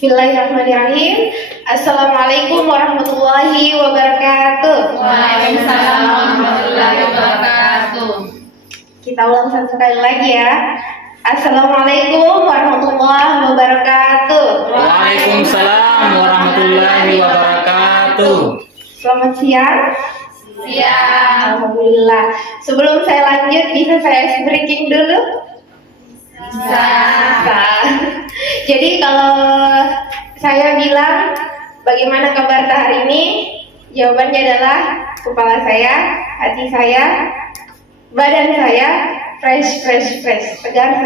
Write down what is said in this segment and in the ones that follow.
Bismillahirrahmanirrahim. Assalamualaikum warahmatullahi wabarakatuh. Waalaikumsalam warahmatullahi wabarakatuh. Kita ulang satu kali lagi ya. Assalamualaikum warahmatullahi wabarakatuh. Waalaikumsalam warahmatullahi wabarakatuh. Selamat siang. Siang. Alhamdulillah. Sebelum saya lanjut, bisa saya ice breaking dulu? Bisa. Jadi kalau saya bilang bagaimana kabar hari ini, jawabannya adalah kepala saya, hati saya, badan saya fresh, segar.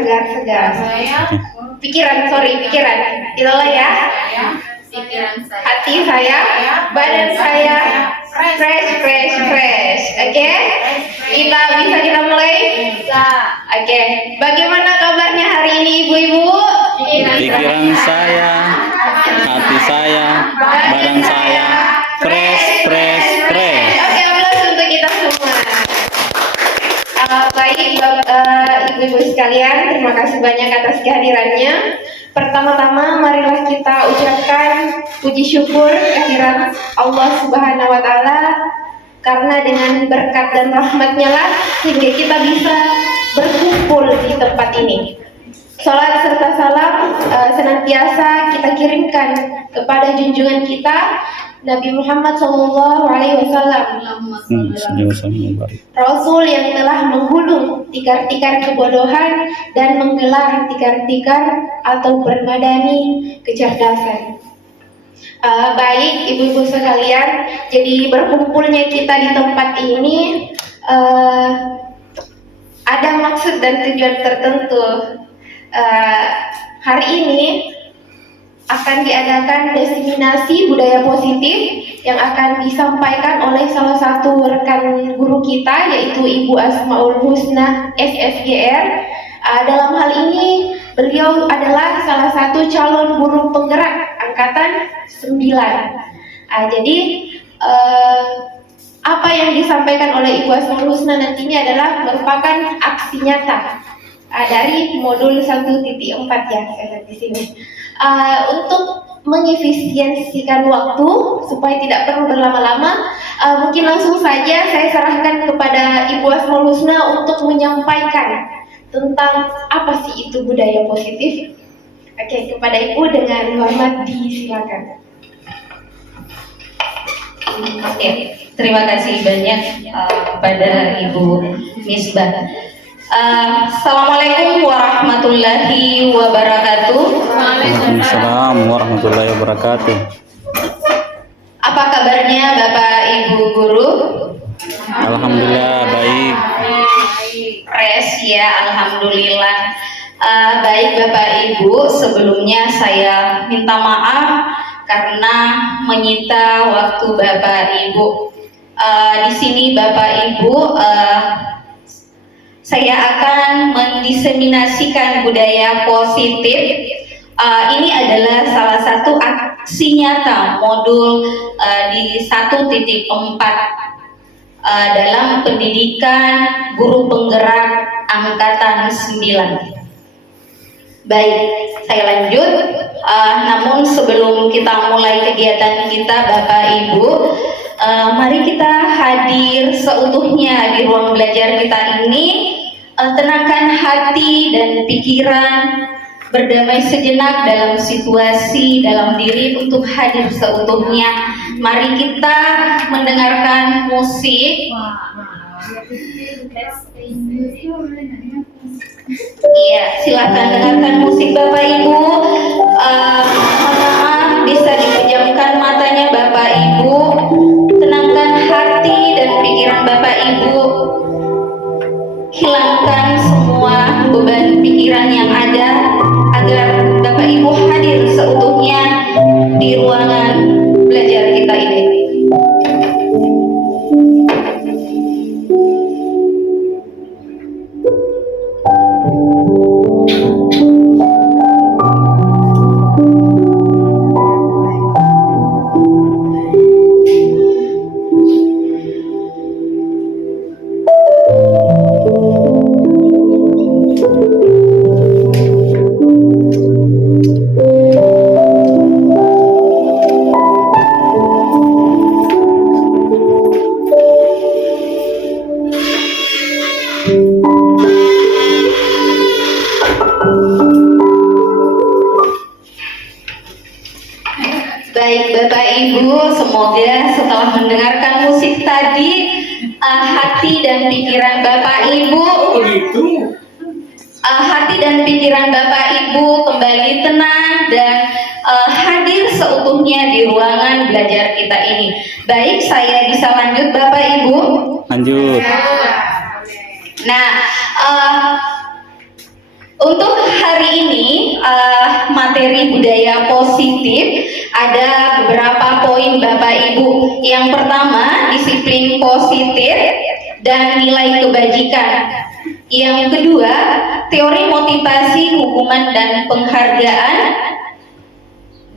Pikiran. Itulah ya. Pikiran saya. Hati saya, badan saya fresh. Oke? Kita mulai? Bisa. Oke. Bagaimana kabarnya hari ini ibu-ibu? Pikiran saya, hati saya, badan saya fresh. Oke, aplaus untuk kita semua. Baik, ibu-ibu sekalian, terima kasih banyak atas kehadirannya. Pertama-tama, marilah kita ucapkan puji syukur kehadirat Allah Subhanahu wa Ta'ala, karena dengan berkat dan rahmatnya lah hingga kita bisa berkumpul di tempat ini. Salat serta salam senantiasa kita kirimkan kepada junjungan kita Nabi Muhammad SAW, Rasul yang telah menggulung tikar-tikar kebodohan dan menggelar tikar-tikar atau bermadani kecerdasan. Baik ibu-ibu sekalian, jadi berkumpulnya kita di tempat ini ada maksud dan tujuan tertentu. Hari ini akan diadakan diseminasi budaya positif yang akan disampaikan oleh salah satu rekan guru kita, yaitu Ibu Asmaul Husna SSGR. Dalam hal ini beliau adalah salah satu calon guru penggerak angkatan 9. Jadi apa yang disampaikan oleh Ibu Asmaul Husna nantinya adalah merupakan aksi nyata dari modul 1.4 ya, saya di sini. Untuk mengefisiensikan waktu supaya tidak perlu berlama-lama, mungkin langsung saja saya serahkan kepada Ibu Asmaul Husna untuk menyampaikan tentang apa sih itu budaya positif. Oke, kepada Ibu dengan hormat disilakan. Oke, terima kasih banyak kepada Ibu Misbah. Assalamualaikum warahmatullahi wabarakatuh. Waalaikumsalam warahmatullahi wabarakatuh. Apa kabarnya Bapak Ibu guru? Alhamdulillah baik. Fresh ya, alhamdulillah. Baik Bapak Ibu, sebelumnya saya minta maaf karena menyita waktu Bapak Ibu. Di sini Bapak Ibu, saya akan mendiseminasikan budaya positif. Ini adalah salah satu aksi nyata modul di 1.4 dalam pendidikan guru penggerak angkatan 9. Baik, saya lanjut. Namun sebelum kita mulai kegiatan kita Bapak Ibu, mari kita hadir seutuhnya di ruang belajar kita ini. Tenangkan hati dan pikiran, berdamai sejenak dalam situasi dalam diri untuk hadir seutuhnya. Mari kita mendengarkan musik. Iya, silakan dengarkan musik Bapak Ibu. Mohon maaf, bisa dipejamkan matanya Bapak Ibu. Tenangkan hati dan pikiran Bapak Ibu. Hilangkan semua beban pikiran yang ada agar Bapak Ibu hadir seutuhnya di ruangan belajar kita ini. Ibu, semoga setelah mendengarkan musik tadi, hati dan pikiran Bapak Ibu, hati dan pikiran Bapak Ibu kembali tenang dan hadir seutuhnya di ruangan belajar kita ini. Baik, saya bisa lanjut Bapak Ibu? Lanjut. Nah, untuk hari ini materi budaya positif ada beberapa poin Bapak Ibu. Yang pertama, disiplin positif dan nilai kebajikan. Yang kedua, teori motivasi, hukuman dan penghargaan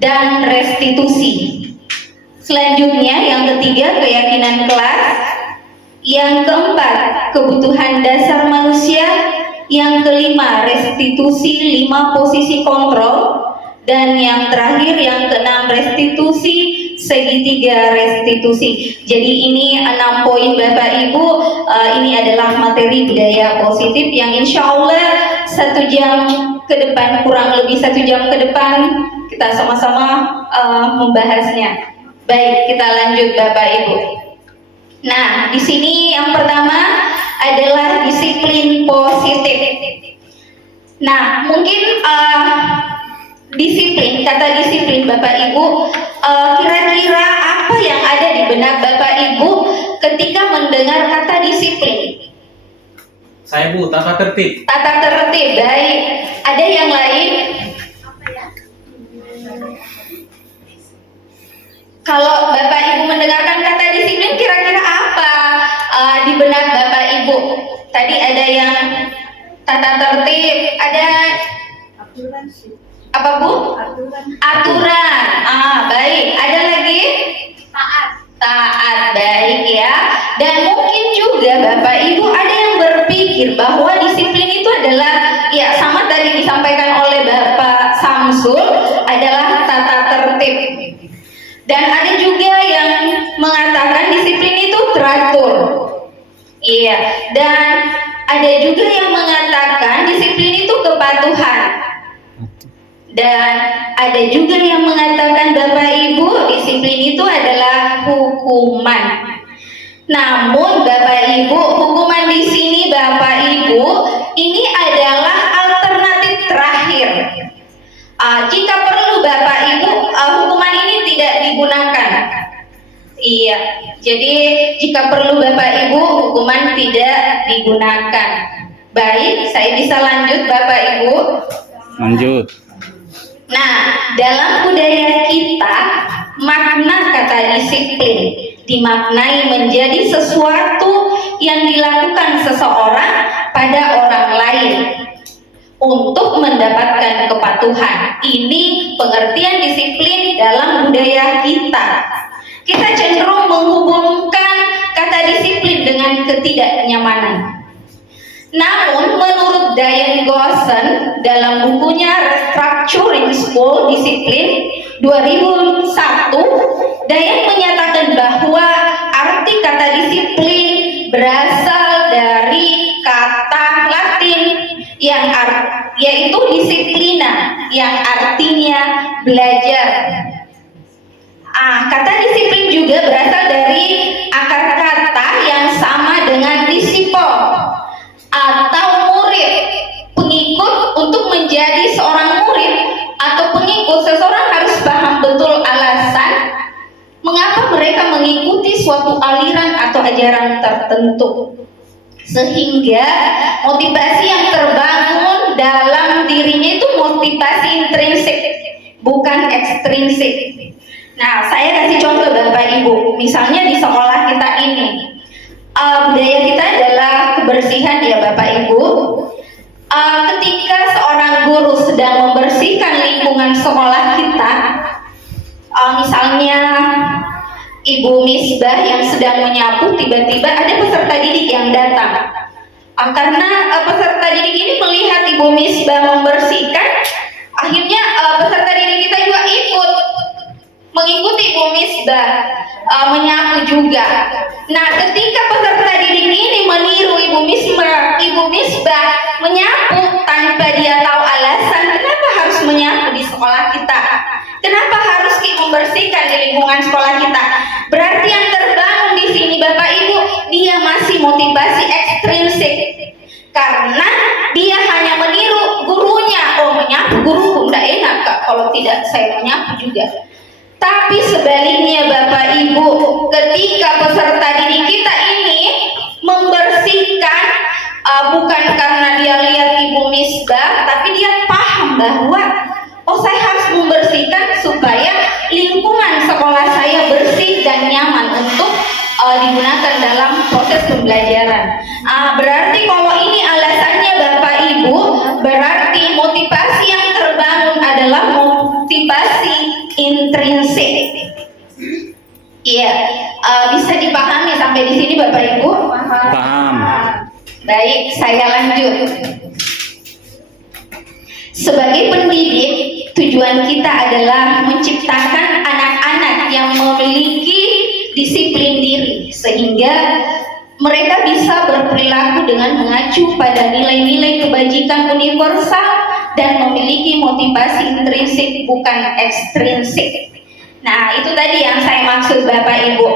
dan restitusi. Selanjutnya, yang ketiga, keyakinan kelas. Yang keempat, kebutuhan dasar manusia. Yang kelima, restitusi 5 posisi kontrol. Dan yang terakhir, yang keenam, restitusi segitiga restitusi. Jadi ini 6 poin Bapak Ibu. Ini adalah materi budaya positif yang insya Allah 1 jam ke depan, kurang lebih 1 jam ke depan kita sama-sama membahasnya. Baik, kita lanjut Bapak Ibu. Nah, di sini yang pertama adalah disiplin positif. Nah, mungkin disiplin, kata disiplin Bapak Ibu, kira-kira apa yang ada di benak Bapak Ibu ketika mendengar kata disiplin? Saya Bu, tata tertib. Tata tertib, baik. Ada yang lain? Kalau Bapak Ibu mendengarkan kata disiplin, kira-kira apa di benak Bapak Ibu? Tadi ada yang tata tertib, ada apa Bu? Aturan. Baik. Ada lagi? Taat, baik ya. Dan mungkin juga Bapak Ibu ada yang berpikir bahwa disiplin itu adalah, ya sama tadi disampaikan oleh Bapak Samsul, adalah tata tertib. Dan ada juga yang mengatakan disiplin itu teratur. Iya. Dan ada juga yang mengatakan disiplin itu kepatuhan. Dan ada juga yang mengatakan Bapak Ibu, disiplin itu adalah hukuman. Namun Bapak Ibu, hukuman di sini Bapak Ibu, ini adalah alternatif terakhir. Jika perlu Bapak Ibu, hukuman ini tidak digunakan. Iya, jadi jika perlu Bapak Ibu, hukuman tidak digunakan. Baik, saya bisa lanjut Bapak Ibu? Lanjut. Nah, dalam budaya kita, makna kata disiplin dimaknai menjadi sesuatu yang dilakukan seseorang pada orang lain untuk mendapatkan kepatuhan. Ini pengertian disiplin dalam budaya kita. Kita cenderung menghubungkan kata disiplin dengan ketidaknyamanan. Namun menurut Diane Gosson dalam bukunya Restructuring School Discipline 2001, Diane menyatakan bahwa arti kata disiplin berasal dari kata Latin yang yaitu disiplina, yang artinya belajar. Kata disiplin juga berasal dari akar kata yang sama dengan disciple atau murid. Pengikut, untuk menjadi seorang murid atau pengikut, seseorang harus paham betul alasan mengapa mereka mengikuti suatu aliran atau ajaran tertentu, sehingga motivasi yang terbangun dalam dirinya itu motivasi intrinsik, bukan ekstrinsik. Nah, saya kasih contoh Bapak Ibu. Misalnya di sekolah kita ini, budaya kita adalah kebersihan ya Bapak Ibu. Ketika seorang guru sedang membersihkan lingkungan sekolah kita, misalnya Ibu Misbah yang sedang menyapu, tiba-tiba ada peserta didik yang datang. Karena peserta didik ini melihat Ibu Misbah membersihkan, akhirnya peserta didik kita juga ikut mengikuti Ibu Misbah menyapu juga. Nah, ketika peserta didik ini meniru Ibu Misbah menyapu tanpa dia tahu alasan kenapa harus menyapu di sekolah kita, kenapa harus membersihkan di lingkungan sekolah kita. Berarti yang terbangun di sini Bapak Ibu, dia masih motivasi ekstrinsik. Karena dia hanya meniru gurunya. Oh, menyapu guru tidak enak Kak kalau tidak saya menyapu juga. Tapi sebaliknya Bapak Ibu, ketika peserta didik kita ini membersihkan, bukan karena dia lihat Ibu Misbah, tapi dia paham bahwa oh, saya harus membersihkan supaya lingkungan sekolah saya bersih dan nyaman untuk digunakan dalam proses pembelajaran. Berarti kalau ini alasannya Bapak Ibu, berarti motivasi yang terbangun adalah motivasi intrinsik. Iya, bisa dipahami sampai di sini Bapak Ibu? Paham. Baik, saya lanjut. Sebagai pendidik, tujuan kita adalah menciptakan anak-anak yang memiliki disiplin diri sehingga mereka bisa berperilaku dengan mengacu pada nilai-nilai kebajikan universal dan memiliki motivasi intrinsik bukan ekstrinsik. Nah, itu tadi yang saya maksud Bapak Ibu.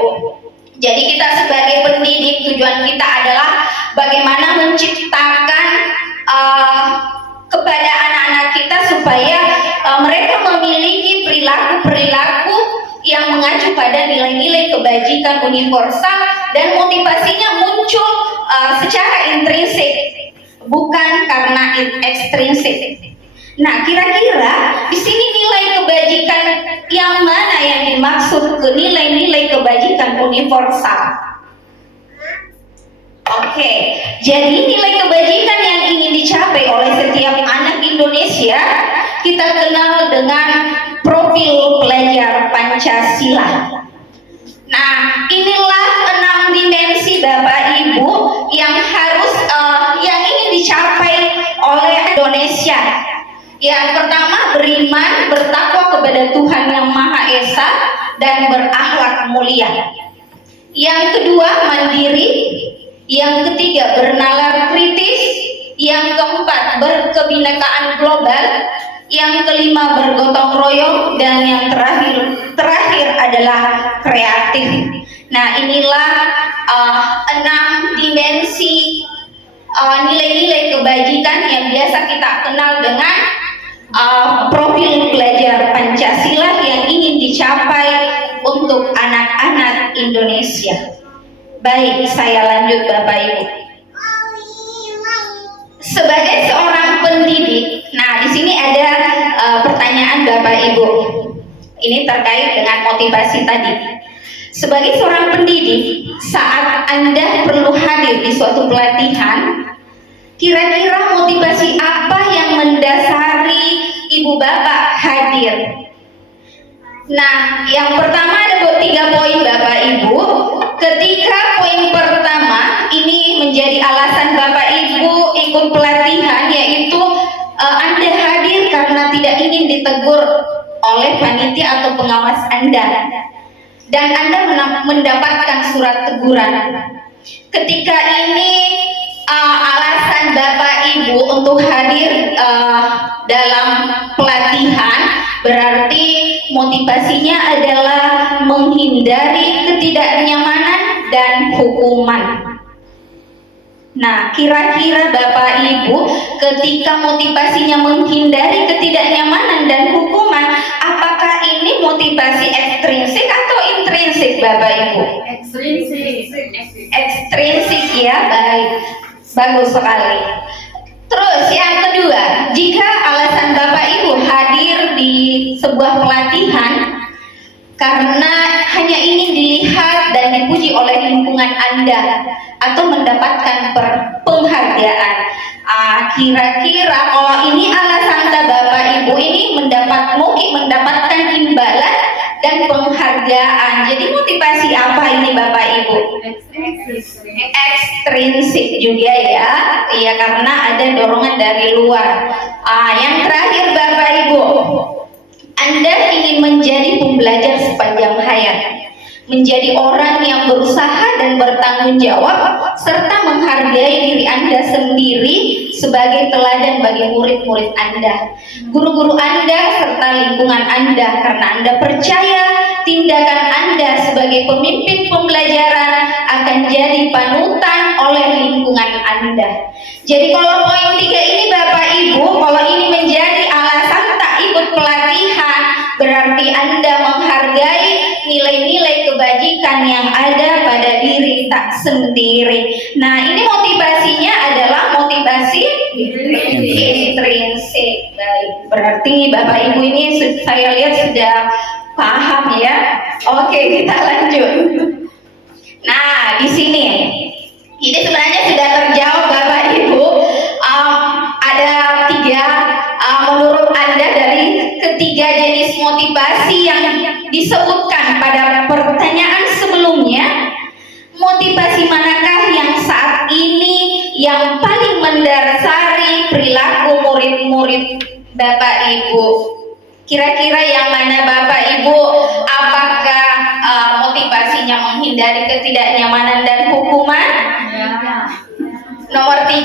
Jadi kita sebagai pendidik, tujuan kita adalah bagaimana menciptakan kepada anak-anak kita supaya mereka memiliki perilaku-perilaku yang mengacu pada nilai-nilai kebajikan universal dan motivasinya muncul secara intrinsik, bukan karena ekstrinsik. Nah, kira-kira di sini nilai kebajikan yang mana yang dimaksud ke nilai-nilai kebajikan universal? Oke, jadi nilai kebajikan yang ingin dicapai oleh setiap anak Indonesia kita kenal dengan profil pelajar Pancasila. Nah, inilah 6 dimensi Bapak Ibu yang harus yang ingin dicapai oleh Indonesia. Yang pertama, beriman, bertakwa kepada Tuhan Yang Maha Esa dan berakhlak mulia. Yang kedua, mandiri. Yang ketiga, bernalar kritis. Yang keempat, berkebinekaan global. Yang kelima, bergotong royong. Dan yang terakhir adalah kreatif. Nah, inilah 6 dimensi nilai-nilai kebajikan yang biasa kita kenal dengan profil pelajar Pancasila yang ingin dicapai untuk anak-anak Indonesia. Baik, saya lanjut Bapak Ibu. Sebagai seorang pendidik, nah di sini ada pertanyaan Bapak Ibu. Ini terkait dengan motivasi tadi. Sebagai seorang pendidik, saat Anda perlu hadir di suatu pelatihan, kira-kira motivasi apa yang mendasari Ibu Bapak hadir? Nah, yang pertama ada 3 poin Bapak Ibu. Ketika poin pertama ini menjadi alasan Bapak Ibu ikut pelatihan, yaitu Anda hadir karena tidak ingin ditegur oleh panitia atau pengawas Anda, dan Anda mendapatkan surat teguran. Ketika ini alasan Bapak Ibu untuk hadir dalam pelatihan, berarti motivasinya adalah menghindari ketidaknyamanan dan hukuman. Nah, kira-kira Bapak Ibu ketika motivasinya menghindari ketidaknyamanan dan hukuman, apakah ini motivasi ekstrinsik atau intrinsik Bapak Ibu? Ekstrinsik ya, baik. Bagus sekali. Terus yang kedua, jika alasan Bapak Ibu hadir di sebuah pelatihan karena hanya ingin dilihat dan dipuji oleh lingkungan Anda atau mendapatkan penghargaan, kira-kira kalau ini alasan Bapak Ibu ini mungkin mendapatkan imbalan dan penghargaan. Jadi motivasi apa ini Bapak Ibu? Ekstrinsik juga ya. Iya, karena ada dorongan dari luar. Yang terakhir Bapak Ibu, Anda ingin menjadi pembelajar sepanjang hayat, menjadi orang yang berusaha dan bertanggung jawab serta menghargai diri Anda sendiri sebagai teladan bagi murid-murid Anda, guru-guru Anda, serta lingkungan Anda, karena Anda percaya tindakan Anda sebagai pemimpin pembelajaran akan jadi panutan oleh lingkungan Anda. Jadi kalau poin 3 ini Bapak Ibu, kalau ini menjadi alasan tak ikut pelatihan, berarti Anda menghargai nilai-nilai kebajikan yang ada pada diri tak sendiri. Nah, ini motivasinya adalah motivasi intrinsik. Baik, berarti Bapak Ibu ini saya lihat sudah paham ya. Oke, kita lanjut. Nah, di sini ini sebenarnya sudah terjawab Bapak Ibu. Ada 3 menurut Anda dari ketiga jenis motivasi yang disebutkan pada pertanyaan sebelumnya, motivasi manakah yang saat ini yang paling mendasari perilaku murid-murid Bapak Ibu? Kira-kira yang mana Bapak Ibu? Apakah motivasinya menghindari ketidaknyamanan dan hukuman? Nomor 3.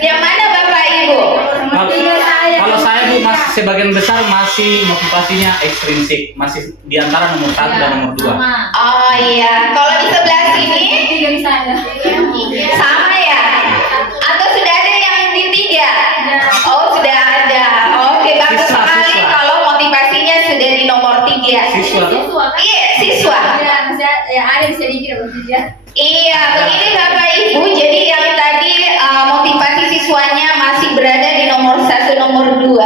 Yang mana Bapak Ibu? Kalau saya Bu, masih sebagian besar masih motivasinya ekstrinsik, masih di antara nomor 1 dan nomor 2. Oh iya, kalau di sebelah sini sama ya? Atau sudah ada yang di 3? Oh sudah ada. Oke, bagus sekali kalau motivasinya sudah di nomor 3. Siswa. Iya, siswa. Iya, begini Bapak Ibu. Jadi yang tadi motivasi siswanya masih berada di nomor 1, nomor 2.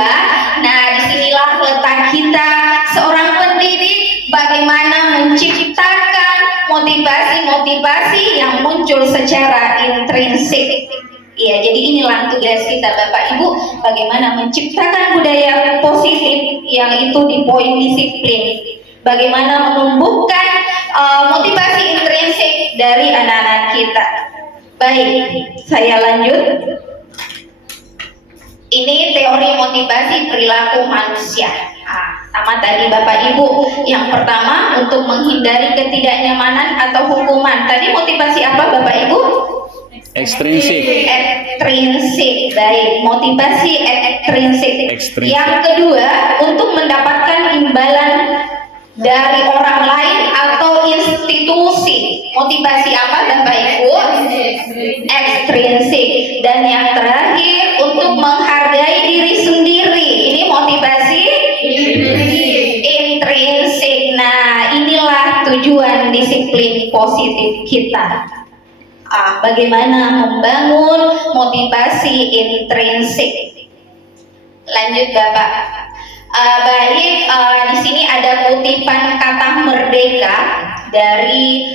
Nah, disinilah letak kita seorang pendidik, bagaimana menciptakan motivasi-motivasi yang muncul secara intrinsik. Iya, jadi inilah tugas kita Bapak Ibu, bagaimana menciptakan budaya positif yang itu di poin disiplin. Bagaimana menumbuhkan motivasi intrinsik dari anak-anak kita. Baik, saya lanjut. Ini teori motivasi perilaku manusia. Sama tadi Bapak Ibu. Yang pertama, untuk menghindari ketidaknyamanan atau hukuman. Tadi motivasi apa Bapak Ibu? Ekstrinsik. Ekstrinsik. Baik, motivasi ekstrinsik. Ekstrinsik. Yang kedua, untuk mendapatkan imbalan dari orang lain atau institusi. Motivasi apa Bapak Ibu? Ekstrinsik. Dan yang terakhir, untuk menghargai diri sendiri. Ini motivasi intrinsik. Nah, inilah tujuan disiplin positif kita. Bagaimana membangun motivasi intrinsik. Lanjut Bapak. Baik, di sini ada kutipan kata merdeka dari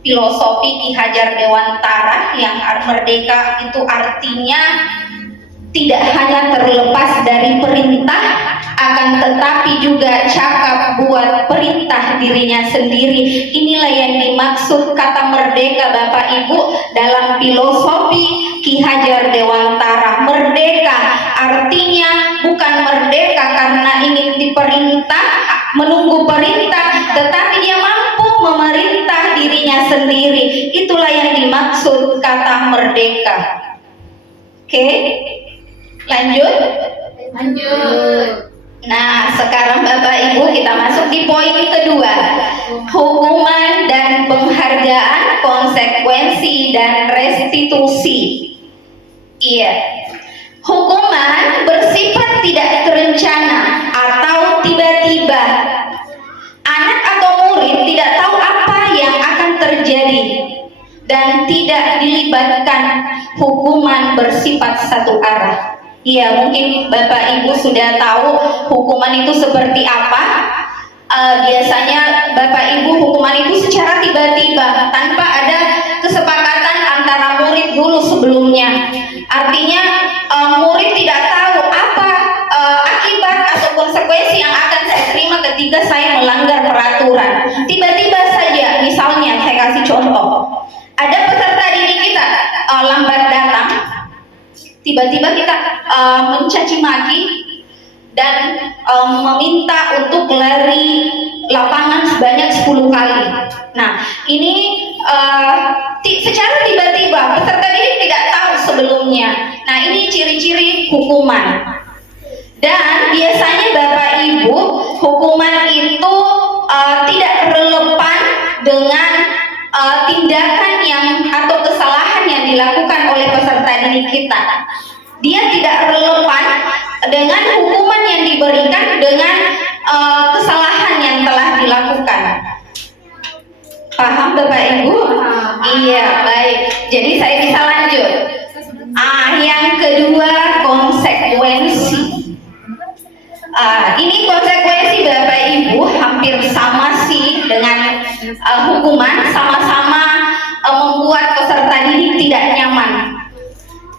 filosofi Ki Hajar Dewantara, yang merdeka itu artinya tidak hanya terlepas dari perintah, akan tetapi juga cakap buat perintah dirinya sendiri. Inilah yang dimaksud kata merdeka Bapak Ibu dalam filosofi Ki Hajar Dewantara. Merdeka artinya bukan merdeka karena ingin diperintah, menunggu perintah, tetapi dia mampu memerintah dirinya sendiri. Itulah yang dimaksud kata merdeka. Oke, lanjut. Nah, sekarang Bapak Ibu kita masuk di poin kedua. Hukuman dan penghargaan, konsekuensi dan restitusi. Iya. Hukuman bersifat tidak terencana atau tiba-tiba. Anak atau murid tidak tahu apa yang akan terjadi dan tidak dilibatkan. Hukuman bersifat satu arah. Iya, mungkin Bapak Ibu sudah tahu hukuman itu seperti apa. Biasanya Bapak Ibu hukuman itu secara tiba-tiba tanpa ada kesepakatan antara murid dulu sebelumnya. Artinya murid tidak tahu apa akibat atau konsekuensi yang akan saya terima ketika saya melanggar peraturan. Tiba-tiba saja, misalnya saya kasih contoh, ada peserta didik kita lambat datang. Tiba-tiba kita mencaci maki dan meminta untuk lari lapangan sebanyak 10 kali. Nah, ini secara tiba-tiba peserta didik tidak tahu sebelumnya. Nah, ini ciri-ciri hukuman. Dan biasanya Bapak Ibu, hukuman itu tidak relevan dengan tindakan yang atau kesalahan yang dilakukan oleh peserta didik kita. Dia tidak relevan dengan hukuman yang diberikan dengan kesalahan yang telah dilakukan. Paham Bapak Ibu? Iya, baik. Jadi saya bisa lanjut. Yang kedua, konsekuensi. Ini konsekuensi Bapak Ibu hampir sama sih dengan hukuman, sama-sama membuat peserta didik tidak nyaman.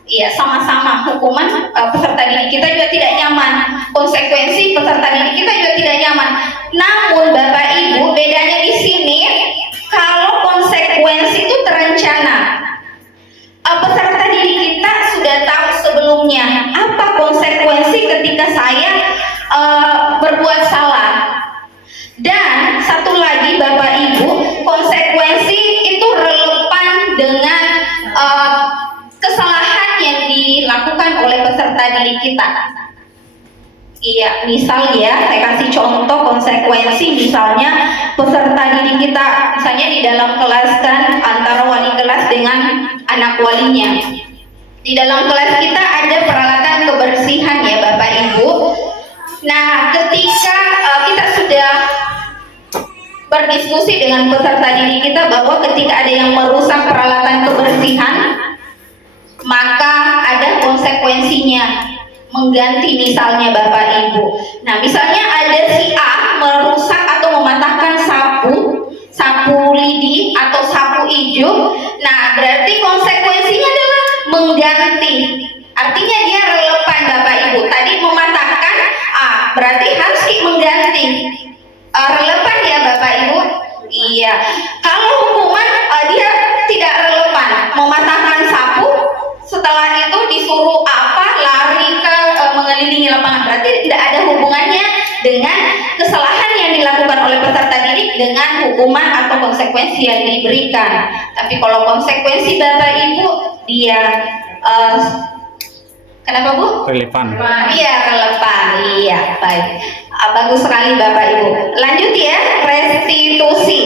Iya, sama-sama hukuman peserta didik kita juga tidak nyaman, konsekuensi peserta didik kita juga tidak nyaman. Namun Bapak Ibu, bedanya di sini, kalau konsekuensi itu terencana. Peserta didik kita sudah tahu sebelumnya apa konsekuensi ketika saya berbuat salah. Dan satu lagi Bapak Ibu, konsekuensi itu relevan dengan kesalahan yang dilakukan oleh peserta didik kita. Iya, misal ya, saya kasih contoh konsekuensi, misalnya peserta didik kita, misalnya di dalam kelas kan antara wali kelas dengan anak walinya. Di dalam kelas kita ada peralatan kebersihan ya Bapak Ibu. Nah, ketika kita sudah berdiskusi dengan peserta didik kita bahwa ketika ada yang merusak peralatan kebersihan, maka ada konsekuensinya, mengganti misalnya Bapak Ibu. Nah, misalnya ada si A merusak atau mematahkan sapu lidi atau sapu hijau. Nah, berarti konsekuensinya adalah mengganti. Artinya dia relevan Bapak Ibu. Tadi mematahkan, berarti harus mengganti. Relevan ya Bapak Ibu? Iya. Kalau hukuman dia tidak relevan, mematahkan sapu, setelah itu disuruh lari ke mengelilingi lapangan, berarti tidak ada hubungannya dengan kesalahan yang dilakukan oleh peserta didik dengan hukuman atau konsekuensi yang diberikan. Tapi kalau konsekuensi Bapak Ibu, dia kenapa Bu? Relevan. Iya, relevan. Iya, baik. Bagus sekali Bapak Ibu. Lanjut ya, restitusi.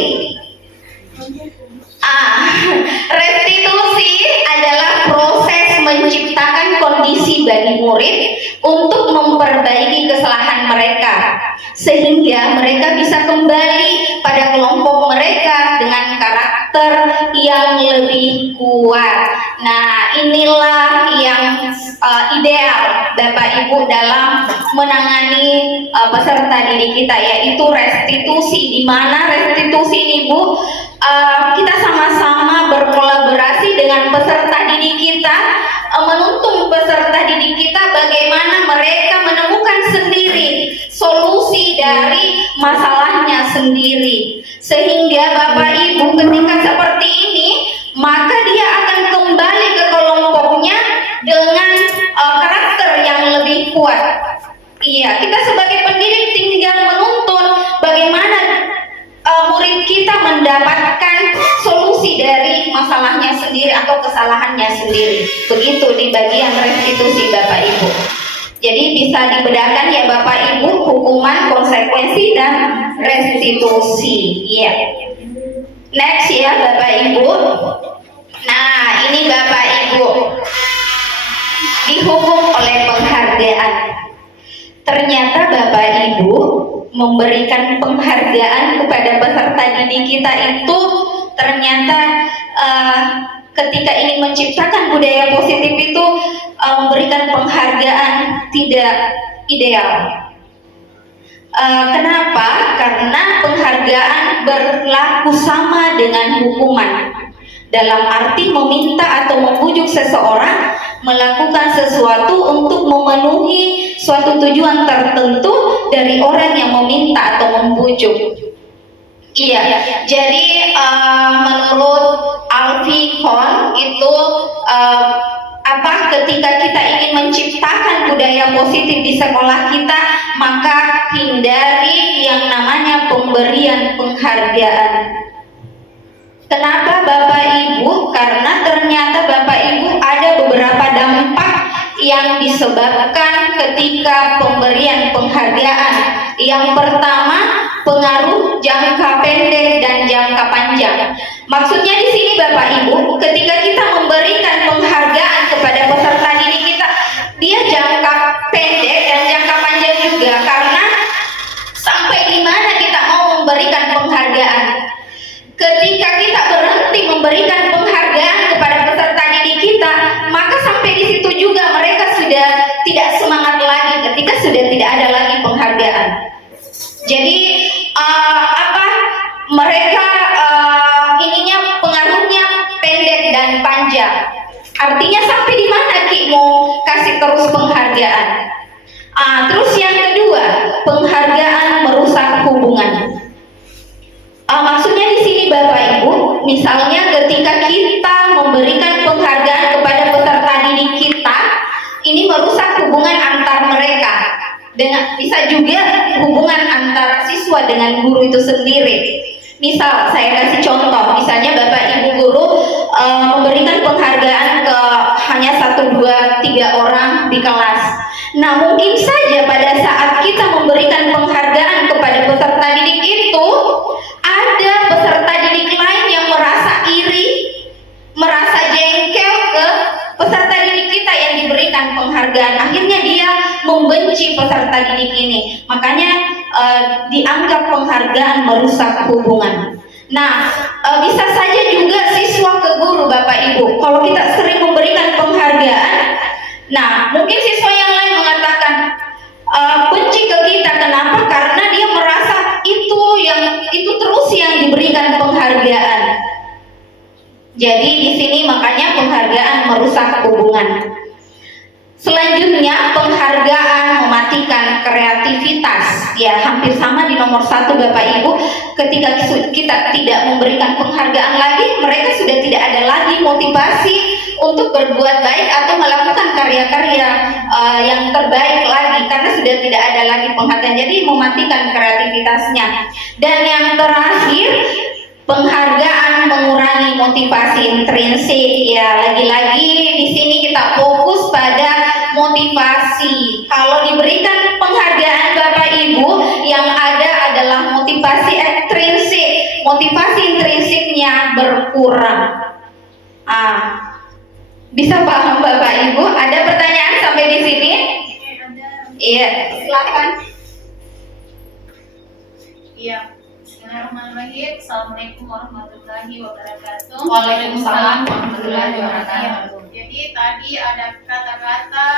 Restitusi adalah proses menciptakan kondisi bagi murid untuk memperbaiki kesalahan mereka sehingga mereka bisa kembali pada kelompok mereka dengan karakter yang lebih kuat. Nah, inilah yang ideal Bapak Ibu dalam menangani peserta didik kita, yaitu restitusi. Di mana restitusi ini Bu, kita sama-sama berkolaborasi dengan peserta didik kita, menuntun peserta didik kita bagaimana mereka menemukan sendiri solusi dari masalahnya sendiri, sehingga Bapak Ibu ketika seperti ini maka dia akan kembali ke kelompoknya dengan karakter yang lebih kuat. Iya, kita sebagai pendidik tinggal menuntun bagaimana murid kita mendapatkan solusi dari masalahnya sendiri atau kesalahannya sendiri. Begitu di bagian restitusi Bapak Ibu. Jadi bisa dibedakan ya Bapak Ibu, hukuman, konsekuensi, dan restitusi. Iya. Next ya Bapak Ibu. Nah, ini Bapak Ibu dihukum oleh penghargaan. Ternyata Bapak Ibu memberikan penghargaan kepada peserta didik kita itu ternyata ketika ingin menciptakan budaya positif itu memberikan penghargaan tidak ideal. Kenapa? Karena penghargaan berlaku sama dengan hukuman, dalam arti meminta atau membujuk seseorang melakukan sesuatu untuk memenuhi suatu tujuan tertentu dari orang yang meminta atau membujuk. Iya, jadi menurut Alfie Kohn itu ketika kita ingin menciptakan budaya positif di sekolah kita, maka hindari yang namanya pemberian penghargaan. Kenapa Bapak Ibu? Karena ternyata Bapak Ibu ada beberapa dampak yang disebabkan ketika pemberian penghargaan. Yang pertama, pengaruh jangka pendek dan jangka panjang. Maksudnya di sini Bapak Ibu, ketika kita memberikan penghargaan kepada peserta didik kita, dia jangka pendek dan jangka panjang juga, karena sampai di mana kita mau memberikan penghargaan. Ketika kita berhenti memberikan penghargaan kepada peserta didik kita, maka sampai di situ juga mereka sudah tidak semangat lagi ketika sudah tidak ada lagi penghargaan. Jadi mereka ininya pengaruhnya pendek dan panjang. Artinya sampai di mana Ki mau kasih terus penghargaan? Terus yang kedua, penghargaan merusak hubungan. Maksudnya di sini Bapak Ibu, misalnya ketika kita memberikan penghargaan kepada peserta didik kita, ini merusak hubungan antar mereka. Bisa juga hubungan antara siswa dengan guru itu sendiri. Misal saya kasih contoh, misalnya Bapak Ibu guru memberikan penghargaan ke hanya 1, 2, 3 orang di kelas. Nah, mungkin saja pada saat kita memberikan penghargaan kepada peserta didik itu, ada peserta didik lain yang merasa iri, merasa jengkel ke peserta didik kita yang diberikan penghargaan. Akhirnya dia membenci peserta didik ini. Makanya dianggap penghargaan merusak hubungan. Nah, bisa saja juga siswa ke guru Bapak Ibu. Kalau kita sering memberikan penghargaan, nah mungkin siswa yang lain mengatakan benci ke kita. Kenapa? Karena dia merasa itu terus yang diberikan penghargaan. Jadi di sini makanya penghargaan merusak hubungan. Selanjutnya, penghargaan mematikan kreativitas. Ya, hampir sama di nomor 1 Bapak Ibu. Ketika kita tidak memberikan penghargaan lagi, mereka sudah tidak ada lagi motivasi untuk berbuat baik atau melakukan karya-karya yang terbaik lagi, karena sudah tidak ada lagi penghargaan. Jadi mematikan kreativitasnya. Dan yang terakhir, penghargaan mengurangi motivasi intrinsik. Ya, lagi-lagi di sini kita fokus pada motivasi. Kalau diberikan penghargaan Bapak Ibu, yang ada adalah motivasi ekstrinsik. Motivasi intrinsiknya berkurang. Bisa paham Bapak Ibu? Ada pertanyaan sampai di sini? Iya, silakan. Iya. Bismillahirrahmanirrahim. Assalamualaikum warahmatullahi wabarakatuh. Waalaikumsalam warahmatullahi wabarakatuh. Jadi tadi ada kata-kata.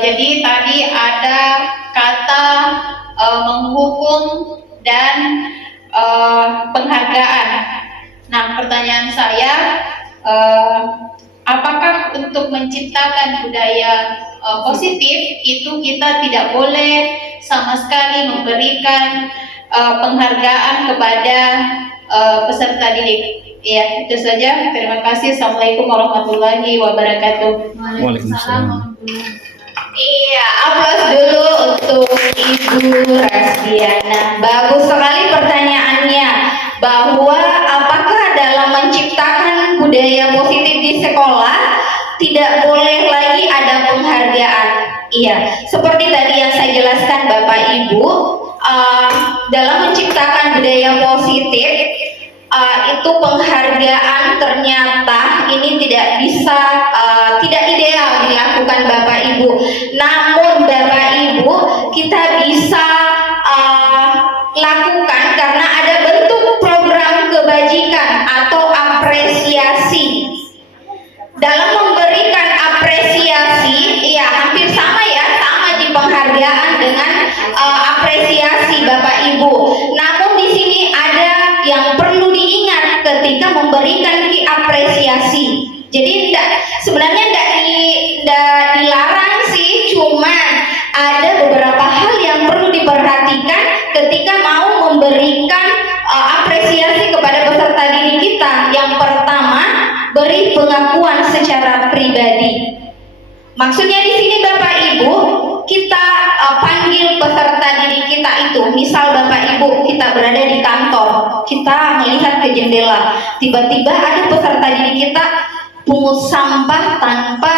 Jadi tadi ada kata menghukum dan penghargaan. Nah, pertanyaan saya, apakah untuk menciptakan budaya positif itu kita tidak boleh sama sekali memberikan penghargaan kepada peserta didik? Ya, itu saja. Terima kasih. Assalamualaikum warahmatullahi wabarakatuh. Waalaikumsalam. Iya, aplaus dulu untuk Ibu Rasdiana. Bagus sekali pertanyaannya, bahwa apakah dalam menciptakan budaya positif di sekolah tidak boleh lagi ada penghargaan? Iya, seperti tadi yang saya jelaskan Bapak Ibu, dalam menciptakan budaya positif, itu penghargaan ternyata ini tidak bisa, tidak ideal dilakukan Bapak Ibu. Namun Bapak Ibu, kita bisa lakukan karena ada bentuk program kebajikan atau apresiasi. Dalam memberikan apresiasi, ya hampir sama ya, sama di penghargaan dengan apresiasi Bapak Ibu. Namun di sini ada yang perlu diingat ketika memberikan apresiasi. Jadi sebenarnya tidak dilarang sih, cuman ada beberapa hal yang perlu diperhatikan ketika mau memberikan apresiasi kepada peserta didik kita. Yang pertama, beri beri pengakuan secara pribadi. Maksudnya di sini Bapak Ibu, kita panggil peserta didik kita itu, misal Bapak Ibu kita berada di kantor, kita melihat ke jendela, tiba-tiba ada peserta didik kita pungut sampah tanpa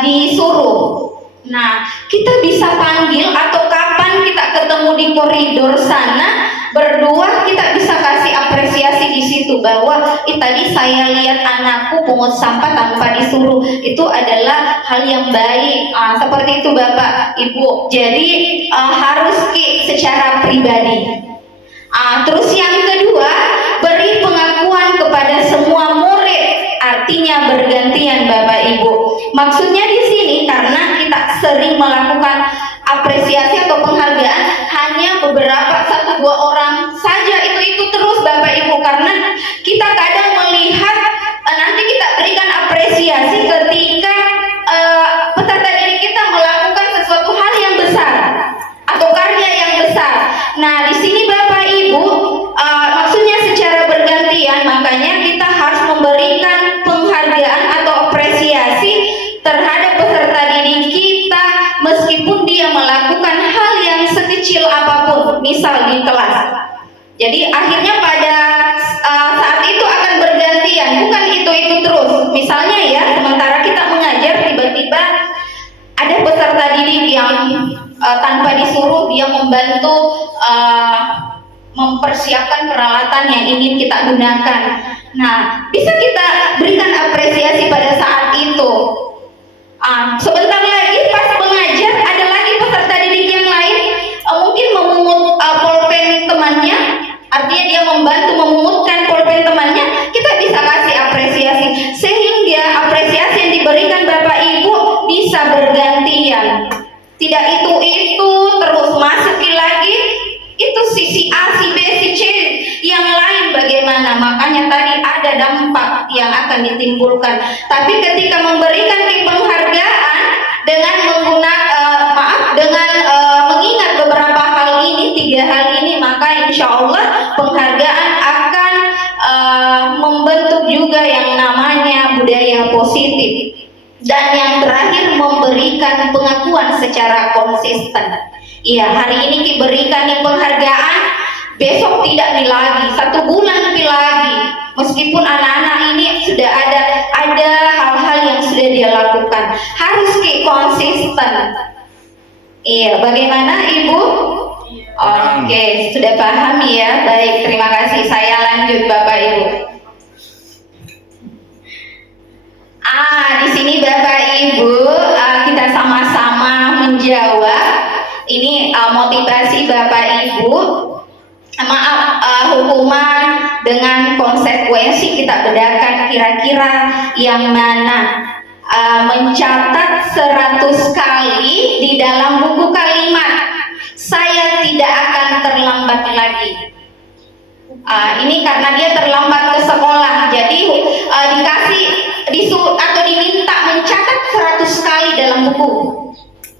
disuruh. Nah, kita bisa panggil atau kapan kita ketemu di koridor sana berdua, kita bisa kasih apresiasi di situ bahwa tadi saya lihat anakku pungut sampah tanpa disuruh. Itu adalah hal yang baik. Seperti itu Bapak Ibu. Jadi harus secara pribadi. Terus yang kedua, beri pengakuan kepada semua murid. Artinya bergantian Bapak Ibu. Maksudnya di sini karena kita sering melakukan apresiasi atau penghargaan hanya beberapa 1-2 orang saja, itu terus Bapak Ibu, karena kita kadang melihat nanti kita berikan apresiasi ketika peserta didik kita melakukan sesuatu hal yang besar atau karya yang besar. Nah, di sini Bapak Ibu maksudnya secara bergantian, makanya kita harus memberikan penghargaan atau apresiasi terhadap peserta didik kita meskipun dia melakukan hal yang sekecil apapun, misal di kelas. Jadi akhirnya pada saat itu akan bergantian, bukan itu terus. Misalnya ya, sementara kita mengajar tiba-tiba ada peserta didik yang tanpa disuruh dia membantu mempersiapkan peralatan yang ingin kita gunakan. Nah, bisa kita berikan apresiasi pada saat itu. Sebentar lagi pas mengajar ada lagi peserta didik yang lain mungkin memungut pulpen temannya, artinya dia membantu memungutkan pulpen temannya, kita bisa kasih apresiasi sehingga apresiasi yang diberikan Bapak Ibu bisa bergantian. Tidak itu terus masukin lagi itu si A, si B, si C, yang lain bagaimana? Makanya tadi ada dampak yang akan ditimbulkan. Tapi ketika memberikan penghargaan dengan dengan mengingat beberapa hal ini, 3 hal ini, maka insya Allah penghargaan akan membentuk juga yang namanya budaya positif. Dan yang terakhir, memberikan pengakuan secara konsisten. Iya, hari ini diberikan penghargaan, besok tidak nih lagi, 1 bulan lebih lagi. Meskipun anak-anak ini sudah ada hal-hal yang sudah dia lakukan, harus konsisten. Iya, bagaimana Ibu? Oke, sudah paham ya. Baik, terima kasih. Saya lanjut Bapak Ibu. Di sini Bapak Ibu kita sama-sama menjawab. Ini motivasi Bapak Ibu. Hukuman dengan konsekuensi kita bedakan kira-kira yang mana. Mencatat 100 kali di dalam buku kalimat, saya tidak akan terlambat lagi. Ini karena dia terlambat ke sekolah, jadi disuruh atau diminta mencatat 100 kali dalam buku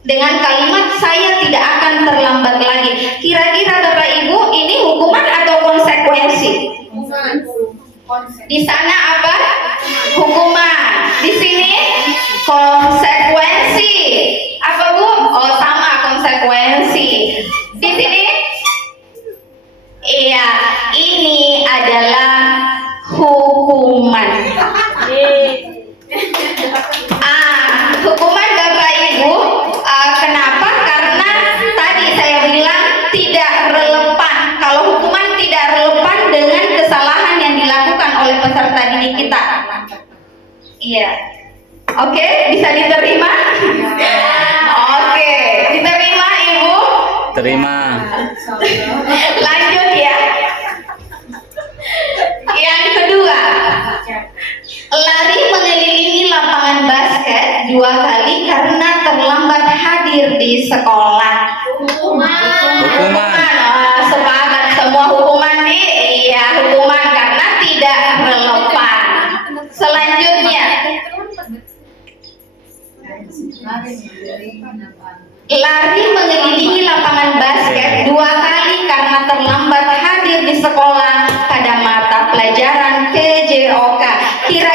dengan kalimat saya tidak akan terlambat lagi. Kira-kira Bapak Ibu ini hukuman atau konsekuensi? Di sana apa? Hukuman. Di sini konsekuensi. Apa Bu? Oh, sama, konsekuensi. Di sini? Iya, ini adalah hukuman. Hukuman Bapak Ibu, kenapa? Karena tadi saya bilang tidak relevan. Kalau hukuman tidak relevan dengan kesalahan yang dilakukan oleh peserta didik kita. Iya. Oke, bisa diterima? Oke, diterima Ibu? Terima. Lanjut ya. Yang kedua, lari mengelilingi lapangan basket 2 kali karena terlambat hadir di sekolah. Hukuman. Sepakat semua hukuman nih? Iya, hukuman karena tidak relevan. Selanjutnya, lari mengelilingi lapangan basket 2 kali karena terlambat hadir di sekolah pada mata pelajaran PJOK. Kira